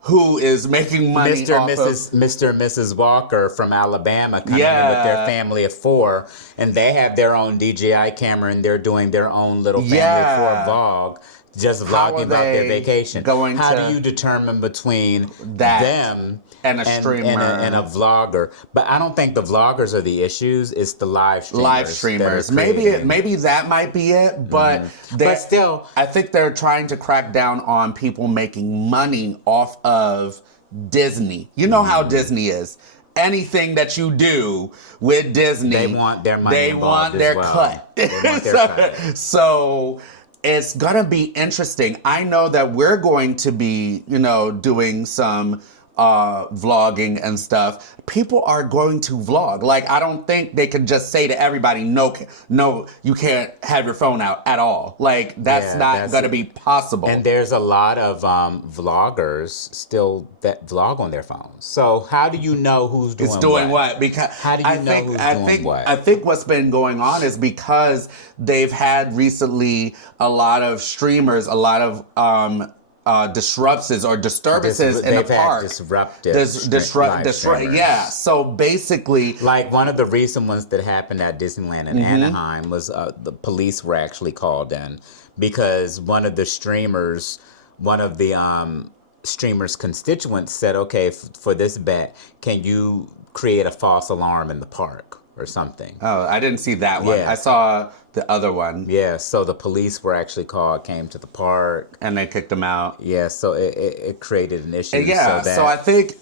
who is making money Mr. off Mr. and Mrs. Walker from Alabama coming in with their family of 4, and they have their own DJI camera, and they're doing their own little family of 4 vlog, just vlogging about their vacation. How do you determine between them and a streamer and a vlogger? But I don't think the vloggers are the issues. It's the live streamers. Maybe that might be it. But but still, I think they're trying to crack down on people making money off of Disney. You know how Disney is. Anything that you do with Disney, they want their money. They want their cut. They want their cut. So it's gonna be interesting. I know that we're going to be, doing some vlogging and stuff. People are going to vlog. Like, I don't think they could just say to everybody, no, you can't have your phone out at all. Like, that's not going to be possible. And there's a lot of vloggers still that vlog on their phones. So how do you know who's doing what? Because how do you know who's doing what? I think what's been going on is because they've had recently a lot of streamers, a lot of disruptions or disturbances in the park. Yeah. So basically, like one of the recent ones that happened at Disneyland in Anaheim was the police were actually called in because one of the streamers' constituents said, "Okay, for this bet, can you create a false alarm in the park or something?" Oh, I didn't see that one. I saw the other one. Yeah, so the police were actually called, came to the park. And they kicked them out. Yeah, so it created an issue. Yeah, so I think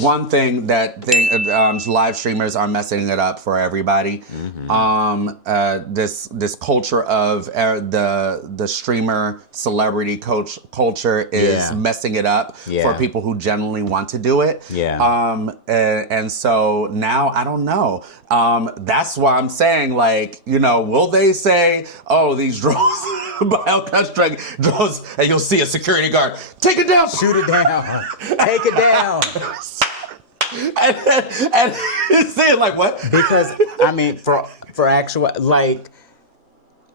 one thing live streamers are messing it up for everybody. This culture of the streamer celebrity culture is messing it up for people who genuinely want to do it. Yeah. And so now I don't know. That's why I'm saying, like, will they say, "Oh, these drones, bioconstruct drones," and you'll see a security guard, "Take it down, shoot it down, take it down," and saying like what? Because I mean, for actual like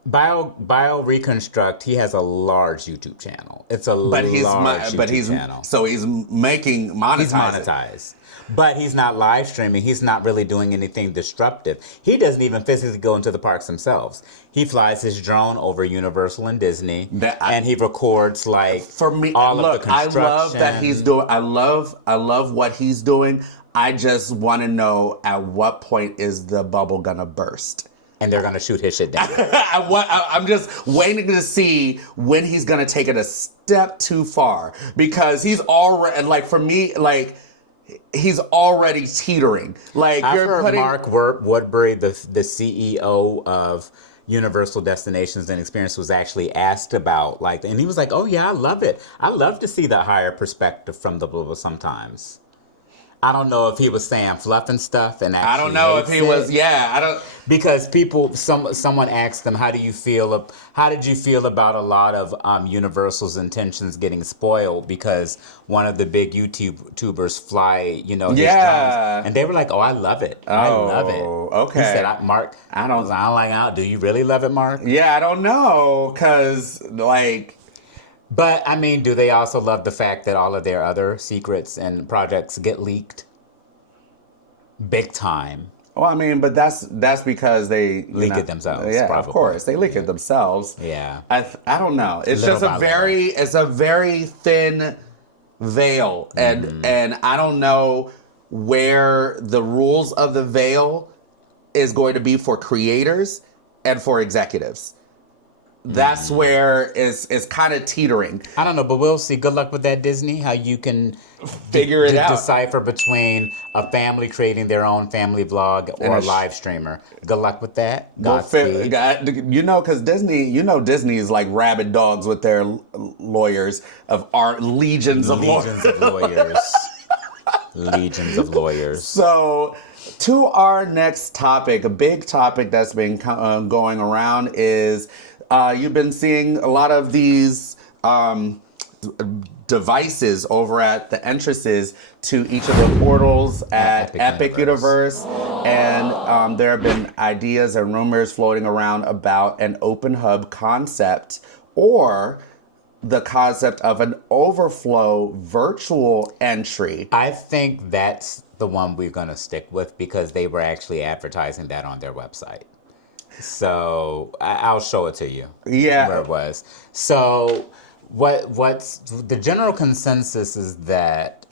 Bio Reconstruct, he has a large YouTube channel. It's a large YouTube channel. So he's making monetized. He's monetized. But he's not live streaming. He's not really doing anything disruptive. He doesn't even physically go into the parks themselves. He flies his drone over Universal and Disney, and he records of the construction. I love that he's doing. I love what he's doing. I just want to know at what point is the bubble gonna burst. And they're gonna shoot his shit down. I'm just waiting to see when he's gonna take it a step too far, because he's already he's already teetering. Like, I've heard Mark Woodbury, the CEO of Universal Destinations and Experience, was actually asked about and he was like, "Oh yeah, I love it. I love to see the higher perspective from the bubble sometimes." I don't know if he was saying fluff and stuff, and actually I don't know if he was. Yeah, I don't. Because someone asked them, how did you feel about a lot of Universal's intentions getting spoiled because one of the big YouTubers fly, his drones, and they were like, "Oh, I love it. I love it." Okay. He said, "Mark, I don't like. Do you really love it, Mark?" Yeah, I don't know, cause But, I mean, do they also love the fact that all of their other secrets and projects get leaked? Big time. Well, I mean, but that's because they leak it themselves. Yeah, probably. Of course, they leak it themselves. Yeah. I don't know. It's just a very thin veil, and I don't know where the rules of the veil is going to be for creators and for executives. That's where it's kind of teetering. I don't know, but we'll see. Good luck with that, Disney. How you can figure it out. Decipher between a family creating their own family vlog or a live streamer. Good luck with that. Godspeed. Because Disney is like rabid dogs with their lawyers of legions of lawyers. Legions of lawyers. So, to our next topic, a big topic that's been going around is you've been seeing a lot of these devices over at the entrances to each of the portals at Epic Universe. And there have been ideas and rumors floating around about an open hub concept, or the concept of an overflow virtual entry. I think that's the one we're going to stick with because they were actually advertising that on their website. So I'll show it to you. Yeah. Where it was. So what's the general consensus is that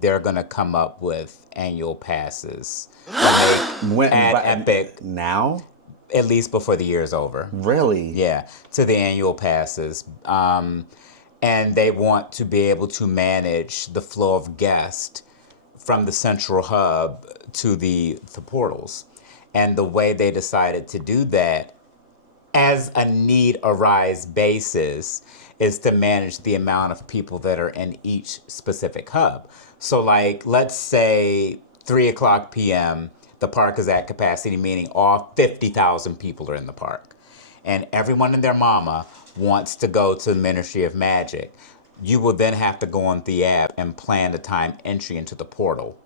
they're going to come up with annual passes at Epic now, at least before the year is over. Really? Yeah, to the annual passes. And they want to be able to manage the flow of guests from the central hub to the portals. And the way they decided to do that as a need arise basis is to manage the amount of people that are in each specific hub. So like, let's say 3:00 p.m., the park is at capacity, meaning all 50,000 people are in the park. And everyone and their mama wants to go to the Ministry of Magic. You will then have to go on the app and plan the time entry into the portal.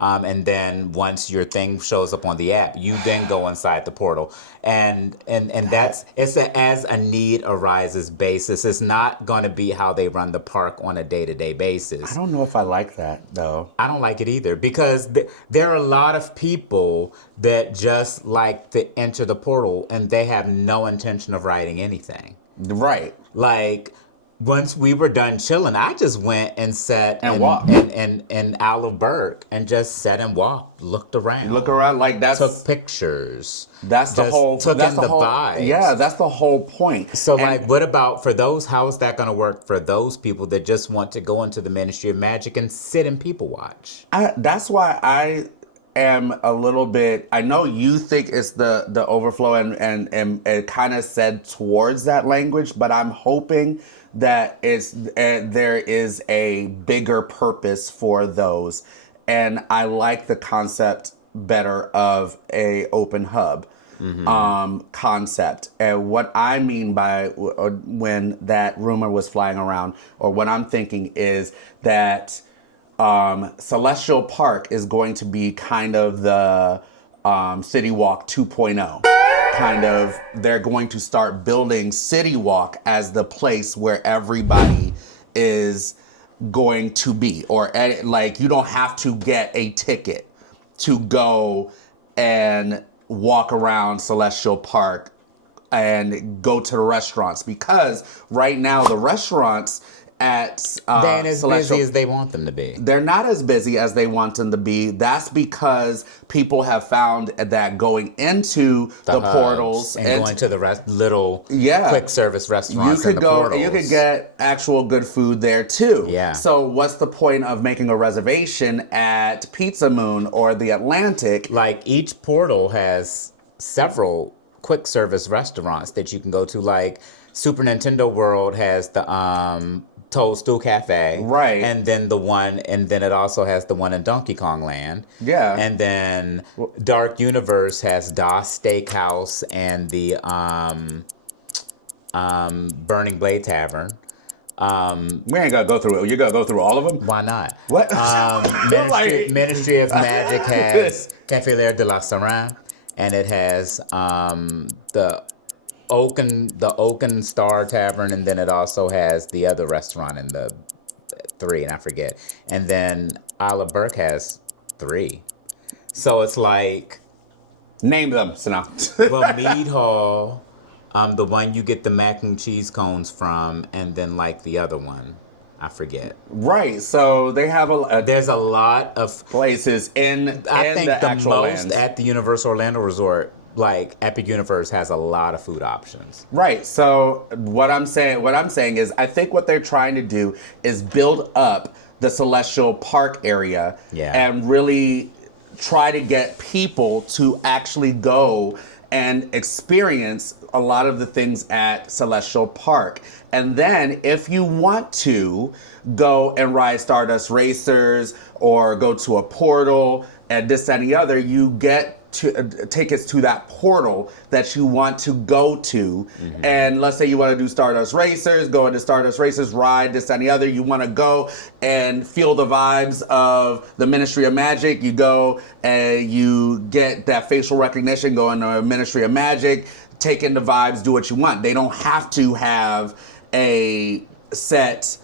And then once your thing shows up on the app, you then go inside the portal. And that's, as a need arises basis. It's not going to be how they run the park on a day-to-day basis. I don't know if I like that, though. I don't like it either because there are a lot of people that just like to enter the portal and they have no intention of writing anything. Right. Like, once we were done chilling, I just went and sat and walked in Isle of Burke and just sat and walked, looked around. Look around, like that's took pictures. That's the whole. Took that's in the vibes. Yeah, that's the whole point. So, like, what about for those? How is that going to work for those people that just want to go into the Ministry of Magic and sit and people watch? That's why I am a little bit. I know you think it's the overflow and it kind of said towards that language, but I'm hoping that there is a bigger purpose for those, and I like the concept better of a open hub concept. And what I mean by when that rumor was flying around, or what I'm thinking is that Celestial Park is going to be kind of the City Walk 2.0. Kind of, they're going to start building City Walk as the place where everybody is going to be, or like you don't have to get a ticket to go and walk around Celestial Park and go to the restaurants, because right now the restaurants at they ain't as busy as they want them to be. They're not as busy as they want them to be. That's because people have found that going into the portals and going to the little quick service restaurants, you could go. You could get actual good food there too. Yeah. So what's the point of making a reservation at Pizza Moon or the Atlantic? Like, each portal has several quick service restaurants that you can go to. Like, Super Nintendo World has the Toadstool Cafe. Right. And then it also has the one in Donkey Kong Land. Yeah. And then Dark Universe has Das Steakhouse and the Burning Blade Tavern. We ain't gotta go through it. You gotta go through all of them? Why not? What? Ministry of Magic has Café L'air de la Sereine, and it has the Oaken Star Tavern, and then it also has the other restaurant in the 3, and I forget. And then Isle of Burke has 3. So it's like... Name them, Sana. Well, Mead Hall, the one you get the mac and cheese cones from, and then like the other one, I forget. Right, so they have there's a lot of places in I think the most lands. At the Universal Orlando Resort. Like, Epic Universe has a lot of food options. Right. So what I'm saying is, I think what they're trying to do is build up the Celestial Park area and really try to get people to actually go and experience a lot of the things at Celestial Park. And then if you want to go and ride Stardust Racers or go to a portal and this, that, and the other, you get to take us to that portal that you want to go to. And let's say you want to do Stardust Racers, go into Stardust Racers, ride this and the other. You want to go and feel the vibes of the Ministry of Magic. You go and you get that facial recognition, go into Ministry of Magic, take in the vibes, do what you want. They don't have to have a set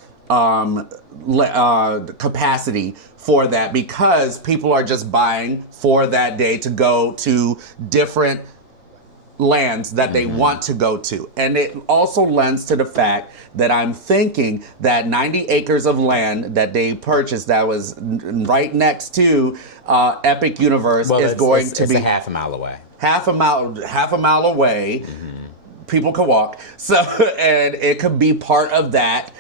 capacity for that, because people are just buying for that day to go to different lands that they want to go to. And it also lends to the fact that I'm thinking that 90 acres of land that they purchased that was right next to Epic Universe is going to be a half a mile away. Half a mile away. People can walk. So, and it could be part of that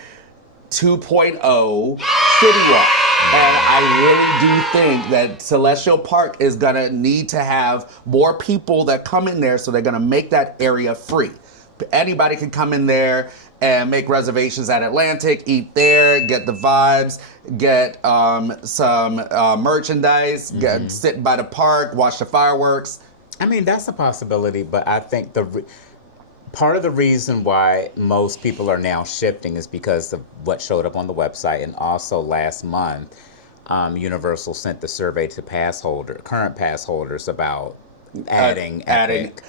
2.0 City Walk. And I really do think that Celestial Park is going to need to have more people that come in there, so they're going to make that area free. Anybody can come in there and make reservations at Atlantic, eat there, get the vibes, get some merchandise, sit by the park, watch the fireworks. I mean, that's a possibility, but I think part of the reason why most people are now shifting is because of what showed up on the website, and also last month, Universal sent the survey to current pass holders about adding Epic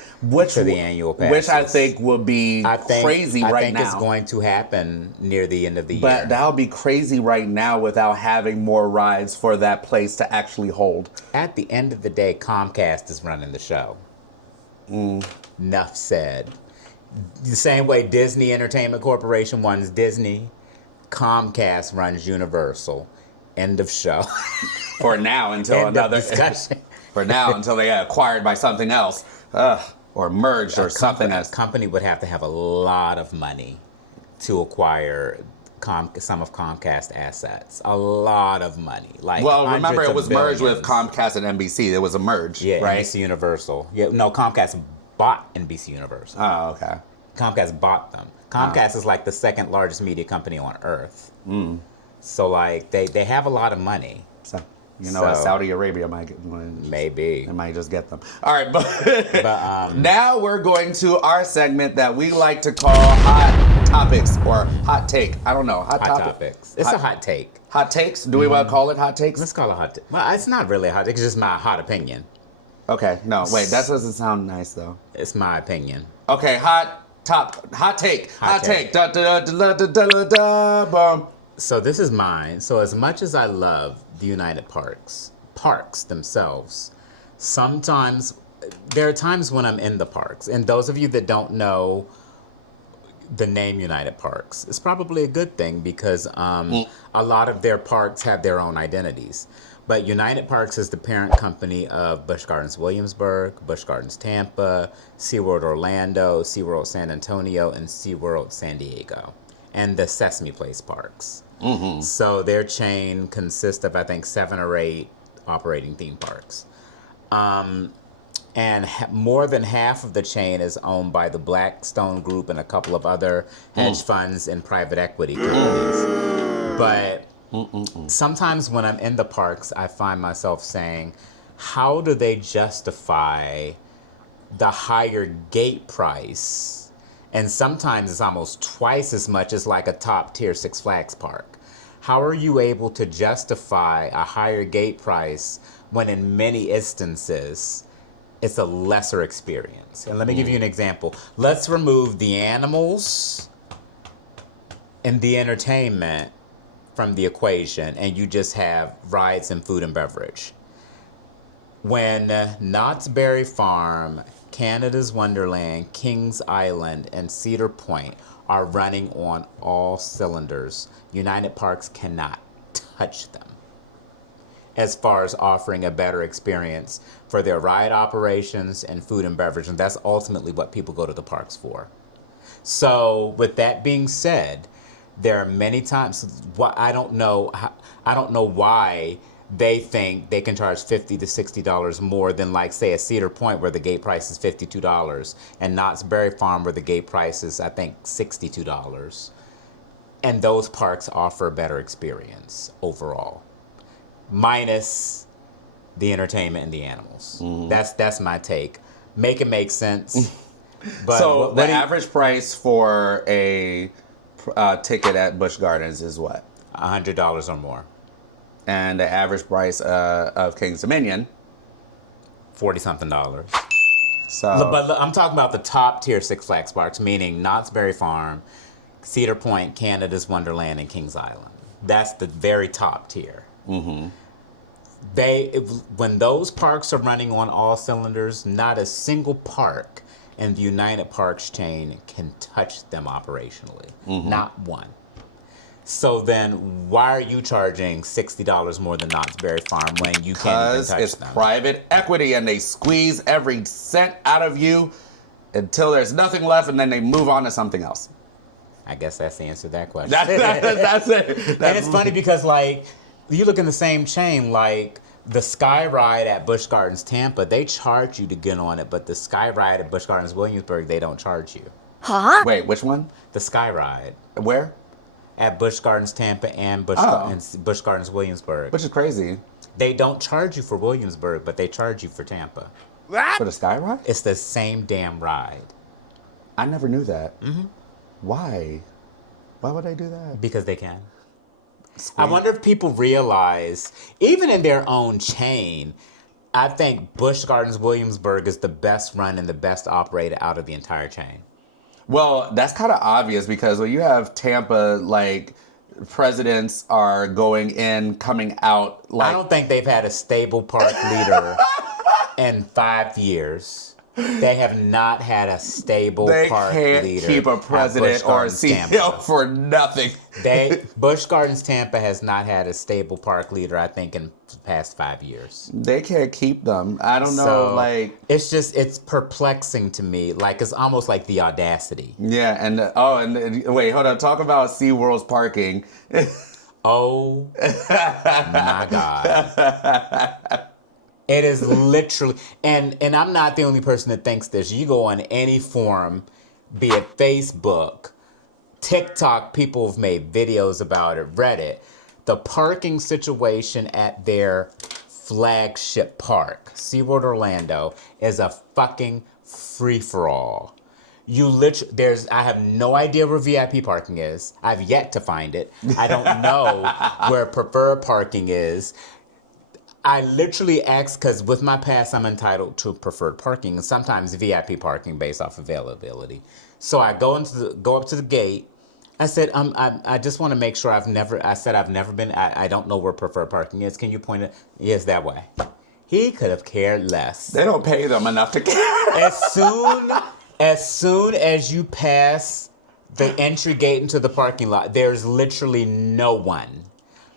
to the annual passes. Which I think will be crazy right now. I think it's going to happen near the end of the year. But that'll be crazy right now without having more rides for that place to actually hold. At the end of the day, Comcast is running the show. Enough said. The same way Disney Entertainment Corporation runs Disney, Comcast runs Universal. End of show. For now, until another discussion. For now, until they get acquired by something else, or merged, or something else. A company would have to have a lot of money to acquire some of Comcast assets. A lot of money. Well, remember it was merged with Comcast and NBC. There was a merge, right? NBC Universal. Yeah, no, Comcast bought NBC Universal. Oh, okay. Comcast bought them. Comcast is like the second largest media company on earth. So they have a lot of money. So, Saudi Arabia might get one. Maybe. They might just get them. All right, but now we're going to our segment that we like to call Hot Topics or Hot Take. I don't know. Hot Topics. It's a hot take. Hot Takes? Do we want to call it Hot Takes? Let's call it Hot Take. Well, it's not really a hot take. It's just my hot opinion. Okay. No, wait. That doesn't sound nice, though. It's my opinion. Okay. Hot Take. Hot take. Da, da, da, da, da, da, da, bum. So this is mine. So as much as I love the United parks themselves, sometimes there are times when I'm in the parks. And those of you that don't know the name United Parks, it's probably a good thing, because a lot of their parks have their own identities. But United Parks is the parent company of Busch Gardens Williamsburg, Busch Gardens Tampa, SeaWorld Orlando, SeaWorld San Antonio, and SeaWorld San Diego, and the Sesame Place parks. So their chain consists of, I think, 7 or 8 operating theme parks. And more than half of the chain is owned by the Blackstone Group and a couple of other hedge funds and private equity companies. But sometimes when I'm in the parks, I find myself saying, how do they justify the higher gate price? And sometimes it's almost twice as much as like a top tier Six Flags park. How are you able to justify a higher gate price when in many instances it's a lesser experience? And let me give you an example. Let's remove the animals and the entertainment from the equation, and you just have rides and food and beverage. When Knott's Berry Farm, Canada's Wonderland, Kings Island, and Cedar Point are running on all cylinders, United Parks cannot touch them as far as offering a better experience for their ride operations and food and beverage. And that's ultimately what people go to the parks for. So with that being said, there are many times, I don't know why they think they can charge $50 to $60 more than, like, say, a Cedar Point where the gate price is $52, and Knott's Berry Farm where the gate price is, I think, $62. And those parks offer a better experience overall, minus the entertainment and the animals. That's my take. Make it make sense. But so the average price for a ticket at Busch Gardens is what? $100 or more. And the average price of King's Dominion? $40-something. So, but I'm talking about the top tier Six Flags parks, meaning Knott's Berry Farm, Cedar Point, Canada's Wonderland, and Kings Island. That's the very top tier. Mm-hmm. When those parks are running on all cylinders, not a single park in the United Parks chain can touch them operationally. Mm-hmm. Not one. So then why are you charging $60 more than Knott's Berry Farm when you can't even touch them? Because it's private equity and they squeeze every cent out of you until there's nothing left and then they move on to something else. I guess that's the answer to that question. That's it. And it's funny because, like, you look in the same chain, like the Sky Ride at Busch Gardens Tampa, they charge you to get on it, but the Sky Ride at Busch Gardens Williamsburg, they don't charge you. Huh? Wait, which one? The Sky Ride. Where? At Busch Gardens Tampa and Busch Gardens Williamsburg. Which is crazy. They don't charge you for Williamsburg, but they charge you for Tampa. For the Sky Ride? It's the same damn ride. I never knew that. Mm-hmm. Why? Why would they do that? Because they can. Sweet. I wonder if people realize, even in their own chain, I think Busch Gardens Williamsburg is the best run and the best operated out of the entire chain. Well, that's kind of obvious because when you have Tampa, like, presidents are going in, coming out. Like, I don't think they've had a stable park leader in 5 years. They have not had a stable park leader. They can't keep a president or a CEO for nothing. Busch Gardens Tampa has not had a stable park leader, I think, in the past 5 years. They can't keep them. I don't know, like... It's perplexing to me. Like, it's almost like the audacity. Yeah, and wait, hold on. Talk about SeaWorld's parking. Oh, my God. It is literally, and I'm not the only person that thinks this. You go on any forum, be it Facebook, TikTok, people have made videos about it, Reddit. The parking situation at their flagship park, SeaWorld Orlando, is a fucking free-for-all. I have no idea where VIP parking is. I've yet to find it. I don't know where preferred parking is. I literally asked, because with my pass, I'm entitled to preferred parking, and sometimes VIP parking based off availability. So I go up to the gate. I said, I just want to make sure I've never been, I don't know where preferred parking is. Can you point it? Yes, that way. He could have cared less. They don't pay them enough to care. As soon as you pass the entry gate into the parking lot, there's literally no one.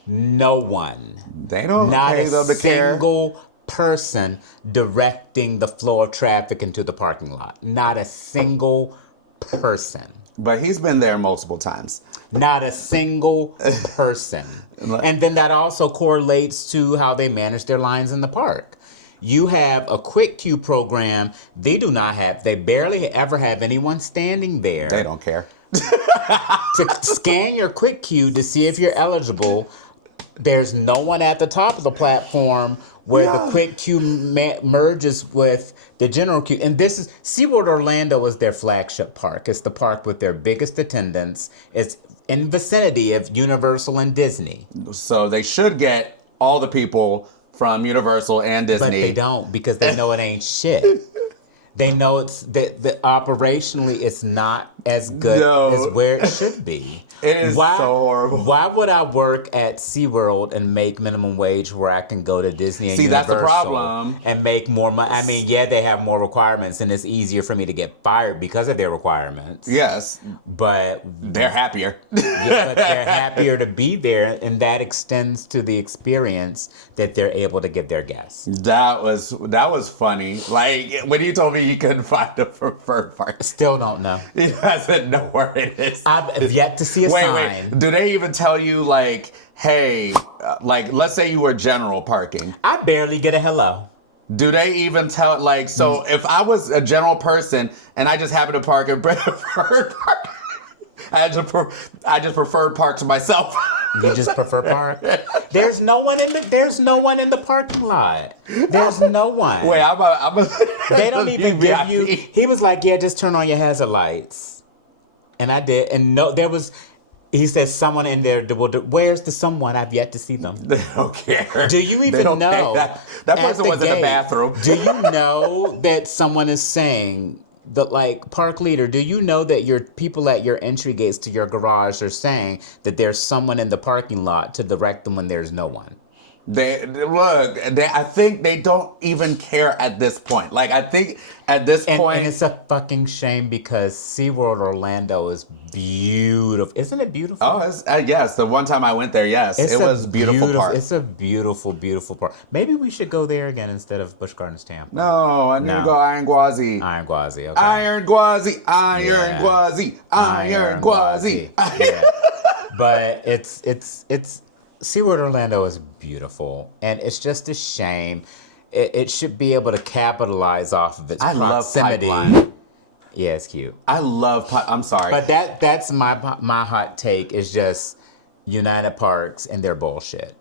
No one. They don't pay them to care. Not a single person directing the flow of traffic into the parking lot. Not a single person. But he's been there multiple times. Not a single person. And then that also correlates to how they manage their lines in the park. You have a quick queue program. They barely ever have anyone standing there. They don't care. To scan your quick queue to see if you're eligible. There's no one at the top of the platform where the quick queue merges with the general queue. And this is, SeaWorld Orlando is their flagship park. It's the park with their biggest attendance. It's in vicinity of Universal and Disney. So they should get all the people from Universal and Disney. But they don't, because they know it ain't shit. They know operationally it's not as good as where it should be. It is so horrible. Why would I work at SeaWorld and make minimum wage where I can go to Disney and Universal that's the problem. And make more money? I mean, yeah, they have more requirements and it's easier for me to get fired because of their requirements. Yes. But they're happier. Yeah, but they're happier to be there, and that extends to the experience that they're able to give their guests. That was funny. Like, when you told me you couldn't find a preferred park. Still don't know. I said know where it is. I've yet to see a sign. Wait. Do they even tell you, like, hey, like, let's say you were general parking. I barely get a hello. Do they even tell, like, so if I was a general person and I just happen to park at preferred park, I just preferred park to myself. You just prefer park? There's no one in the parking lot. There's no one. Wait, They don't even give you. He was like, yeah, just turn on your hazard lights. And I did. And no, there was, he said someone in there. Where's the someone? I've yet to see them. They don't care. Do you even know? That person was in the bathroom. Do you know that someone is saying, park leader, do you know that your people at your entry gates to your garage are saying that there's someone in the parking lot to direct them when there's no one? I think they don't even care at this point. Like, I think at this point... And it's a fucking shame because SeaWorld Orlando is beautiful. Isn't it beautiful? Oh, yes. The one time I went there, yes. It was a beautiful park. It's a beautiful, beautiful park. Maybe we should go there again instead of Busch Gardens Tampa. No, I need to go Iron Gwazi. Iron Gwazi, okay. Iron Gwazi, Iron Gwazi, Iron Gwazi. Yeah. But it's SeaWorld Orlando is beautiful, and it's just a shame. It should be able to capitalize off of its proximity. Love Pipeline. Yeah, it's cute. I love I'm sorry. But that's my hot take is just United Parks and their bullshit.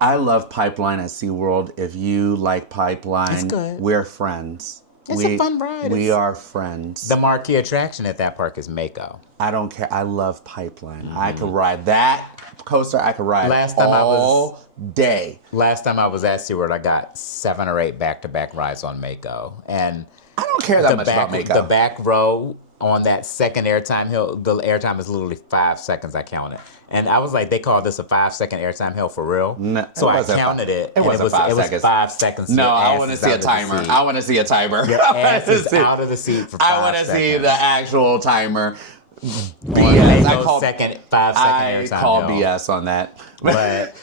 I love Pipeline at SeaWorld. If you like Pipeline, it's good. We're friends. It's a fun ride. We are friends. The marquee attraction at that park is Mako. I don't care. I love Pipeline. I could ride that coaster. I could ride all day. Last time I was at SeaWorld, I got 7 or 8 back-to-back rides on Mako. And I don't care that much about Mako. The back row on that second airtime hill, the airtime is literally 5 seconds, I counted. And I was like, they call this a 5-second airtime hill for real? No, so I counted it. It wasn't 5 seconds. It was 5 seconds. No, I want to see a timer. I want to see a timer. Your ass is out of the seat for 5 seconds. I want to see the actual timer. BS. I called 5-second airtime I call hill. BS on that.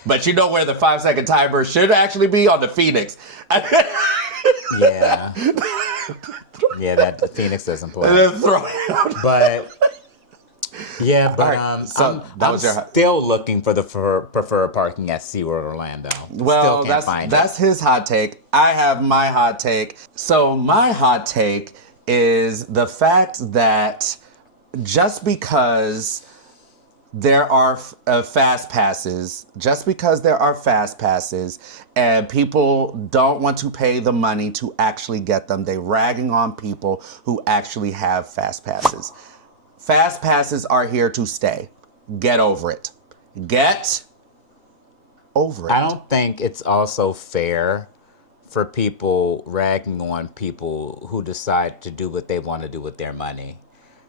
But you know where the 5-second timer should actually be? On the Phoenix. Yeah. Yeah, that Phoenix doesn't play. But yeah, but right, so I'm still looking for the preferred parking at SeaWorld Orlando. Well, that's his hot take. I have my hot take. So my hot take is the fact that just because there are fast passes, and people don't want to pay the money to actually get them, they're ragging on people who actually have fast passes. Fast passes are here to stay. Get over it. Get over it. I don't think it's also fair for people ragging on people who decide to do what they want to do with their money.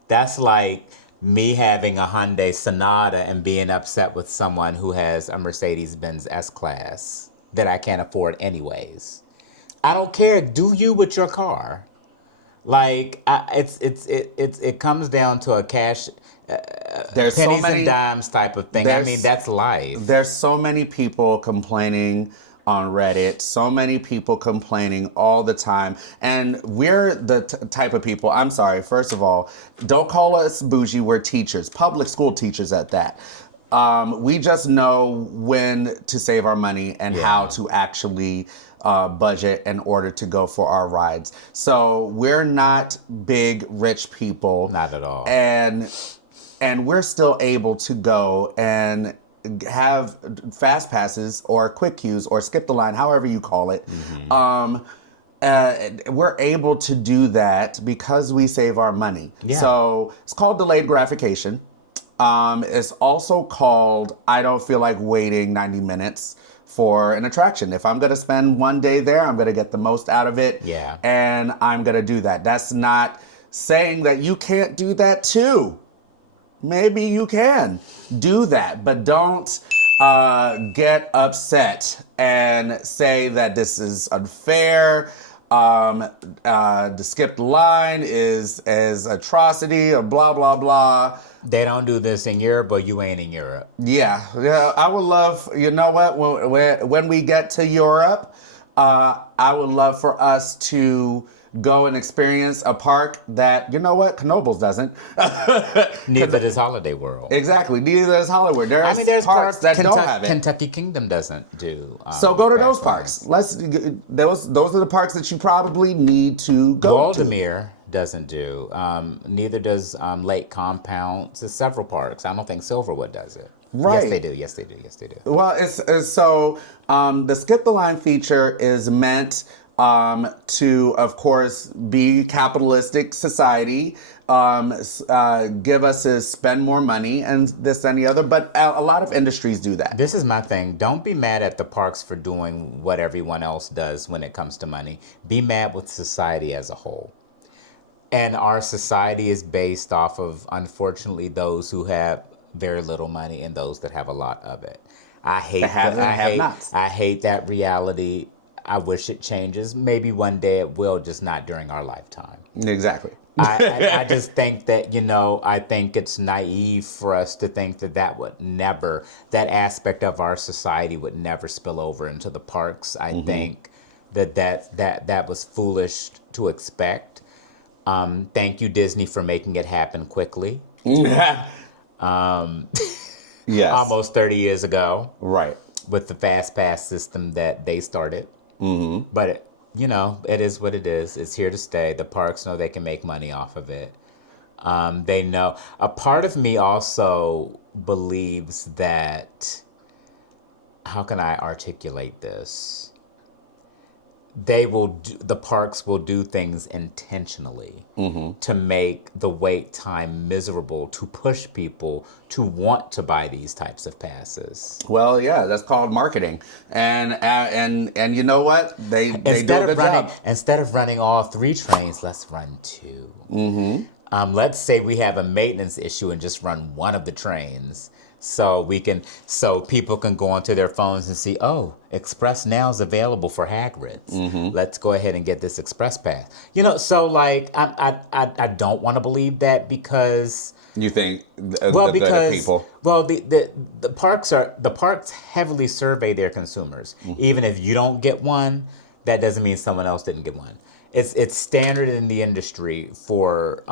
That's like me having a Hyundai Sonata and being upset with someone who has a Mercedes-Benz S-Class that I can't afford anyways. I don't care. Do you with your car? Like it comes down to a cash, there's pennies so many, and dimes type of thing. I mean, that's life. There's so many people complaining on Reddit, so many people complaining all the time, and we're the type of people, I'm sorry, first of all, don't call us bougie, we're teachers, public school teachers at that. We just know when to save our money and how to actually budget in order to go for our rides. So we're not big, rich people. Not at all. And we're still able to go and have fast passes or quick queues or skip the line, however you call it. We're able to do that because we save our money. Yeah. So it's called delayed gratification. It's also called I don't feel like waiting 90 minutes for an attraction. If I'm going to spend one day there, I'm going to get the most out of it. Yeah. And I'm going to do that. That's not saying that you can't do that too. Maybe you can do that, but don't get upset and say that this is unfair. The skipped line is atrocity or blah, blah, blah. They don't do this in Europe, but you ain't in Europe. Yeah. I would love, you know what, when we get to Europe, I would love for us to go and experience a park that, you know what, Knoebels doesn't. Neither does Holiday World. Exactly, neither does Hollywood. There's parks that don't have it. Kentucky Kingdom doesn't do. So go to those parks. Those are the parks that you probably need to go to. Waldemere doesn't do. Neither does Lake Compound. There's several parks. I don't think Silverwood does it. Right. Yes, they do. Yes, they do. Yes, they do. Well, it's so the Skip the Line feature is meant to, of course, be capitalistic society. Give us is spend more money and this and the other, but a lot of industries do that. This is my thing. Don't be mad at the parks for doing what everyone else does when it comes to money. Be mad with society as a whole. And our society is based off of, unfortunately, those who have very little money and those that have a lot of it. I hate I hate that reality. I wish it changes. Maybe one day it will, just not during our lifetime. Exactly. I just think that, I think it's naive for us to think that that aspect of our society would never spill over into the parks. I think that was foolish to expect. Thank you, Disney, for making it happen quickly. Yes. Almost 30 years ago. Right. With the Fast Pass system that they started. Mm-hmm. But, it is what it is. It's here to stay. The parks know they can make money off of it. They know. A part of me also believes that, how can I articulate this? The parks will do things intentionally to make the wait time miserable, to push people to want to buy these types of passes. Well, yeah, that's called marketing, and you know what? They do a good job. Instead of running all 3 trains, let's run 2. Mm-hmm. Let's say we have a maintenance issue and just run one of the trains. So people can go onto their phones and see, oh, Express Now is available for Hagrid's. Mm-hmm. Let's go ahead and get this Express Pass. So like I don't want to believe that because you think the people. Well, the parks heavily survey their consumers. Mm-hmm. Even if you don't get one, that doesn't mean someone else didn't get one. It's standard in the industry for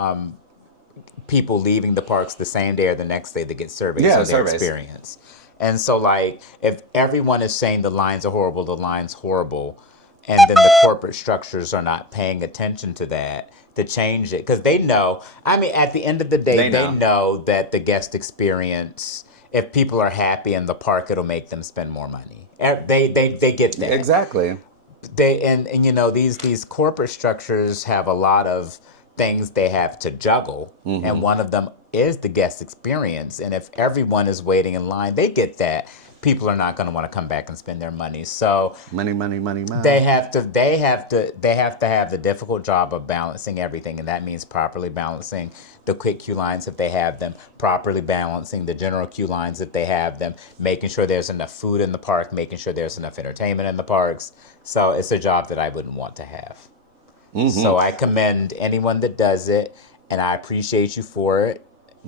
people leaving the parks the same day or the next day to get surveys on their experience. And so, like, if everyone is saying the line's horrible, and then the corporate structures are not paying attention to that, to change it, because they know, at the end of the day, they know that the guest experience, if people are happy in the park, it'll make them spend more money. They get that. Exactly. These corporate structures have a lot of things they have to juggle, and one of them is the guest experience. And if everyone is waiting in line, they get that. People are not going to want to come back and spend their money. So money. They have to have the difficult job of balancing everything, and that means properly balancing the quick queue lines if they have them, properly balancing the general queue lines if they have them, making sure there's enough food in the park, making sure there's enough entertainment in the parks. So it's a job that I wouldn't want to have. Mm-hmm. So I commend anyone that does it, and I appreciate you for it,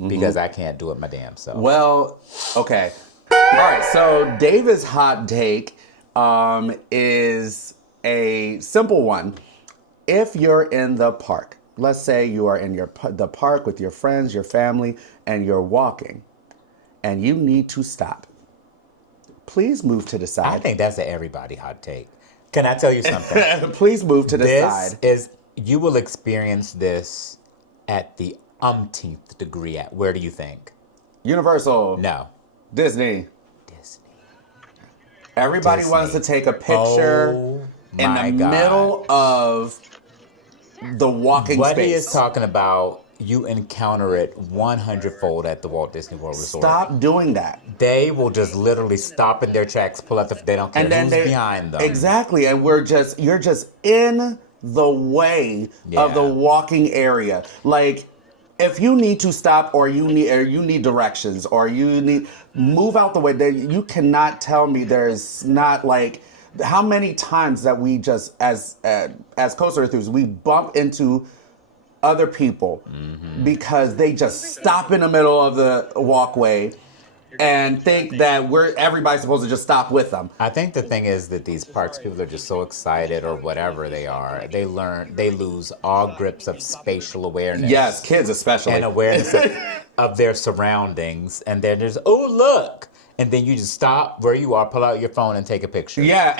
because I can't do it my damn self. Well, okay. All right, so David's hot take is a simple one. If you're in the park, let's say you are in the park with your friends, your family, and you're walking, and you need to stop, please move to the side. I think that's an everybody hot take. Can I tell you something? Please move to the side. You will experience this at the umpteenth degree. Where do you think? Universal. No. Disney. Everybody wants to take a picture in the middle of the walking space. What he is talking about, you encounter it 100-fold at the Walt Disney World Resort. Stop doing that. They will just literally stop in their tracks, pull out they don't care who's behind them. Exactly, and you're just in the way of the walking area. Like, if you need to stop, or you need directions, or you need move out the way, you cannot tell me there's not, like, how many times that we just as coaster enthusiasts we bump into other people because they just stop in the middle of the walkway and think that everybody's supposed to just stop with them. I think the thing is that these parks people are just so excited, or whatever they are, they lose all grips of spatial awareness. Yes, kids especially. And awareness of their surroundings, and then there's, oh look, and then you just stop where you are, pull out your phone and take a picture. Yeah,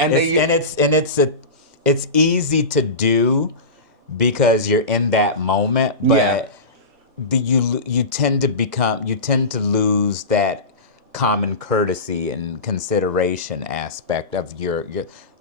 it's easy to do because you're in that moment, but you tend to lose that common courtesy and consideration aspect of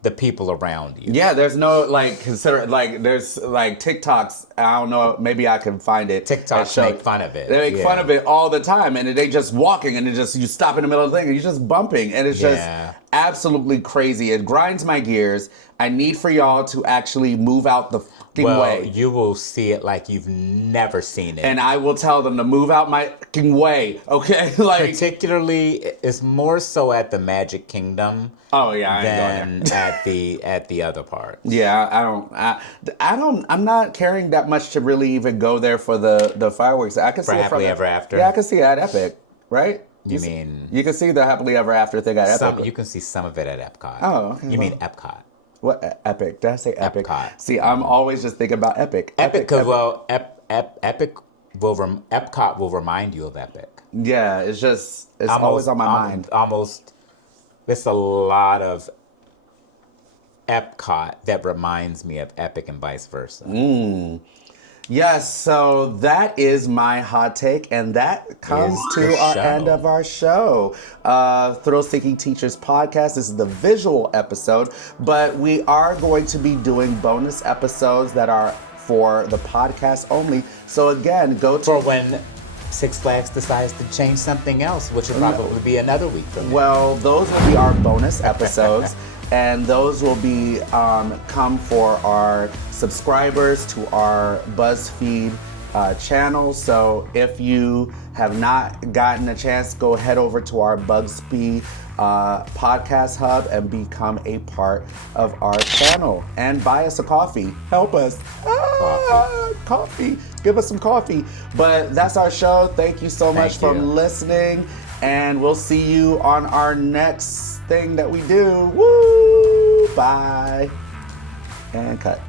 the people around you. Yeah, there's no there's like TikToks. I don't know, maybe I can find it. TikToks make fun of it. They make fun of it all the time, and they just walking, and you stop in the middle of the thing, and you're just bumping, and it's just absolutely crazy. It grinds my gears. I need for y'all to actually move out the fucking way. You will see it like you've never seen it. And I will tell them to move out my fucking way, okay? Like, particularly, it's more so at the Magic Kingdom. Oh yeah, I than at the other part. Yeah, I'm not caring that much to really even go there for the fireworks. I can see it Happily Ever After. Yeah, I can see it at Epic, right? You mean you can see the Happily Ever After thing at Epic? You can see some of it at Epcot. Oh, okay. You mean Epcot? What Epic? Did I say Epic? Epcot. See, I'm always just thinking about Epic. Epic, because Epcot will remind you of Epic. Yeah, it's always on my mind. It's a lot of Epcot that reminds me of Epic and vice versa. Yes, so that is my hot take, and that comes to our end of our show. Thrill Seeking Teachers Podcast. This is the visual episode, but we are going to be doing bonus episodes that are for the podcast only. So again, go to... For when Six Flags decides to change something else, which will probably be another week from now. Well, those will be our bonus episodes, and those will be come for our subscribers to our BuzzFeed channel. So if you have not gotten a chance, go head over to our BuzzFeed podcast hub and become a part of our channel and buy us a coffee. Help us. Coffee. Give us some coffee. But that's our show. Thank you so much for listening, and we'll see you on our next thing that we do. Woo! Bye. And cut.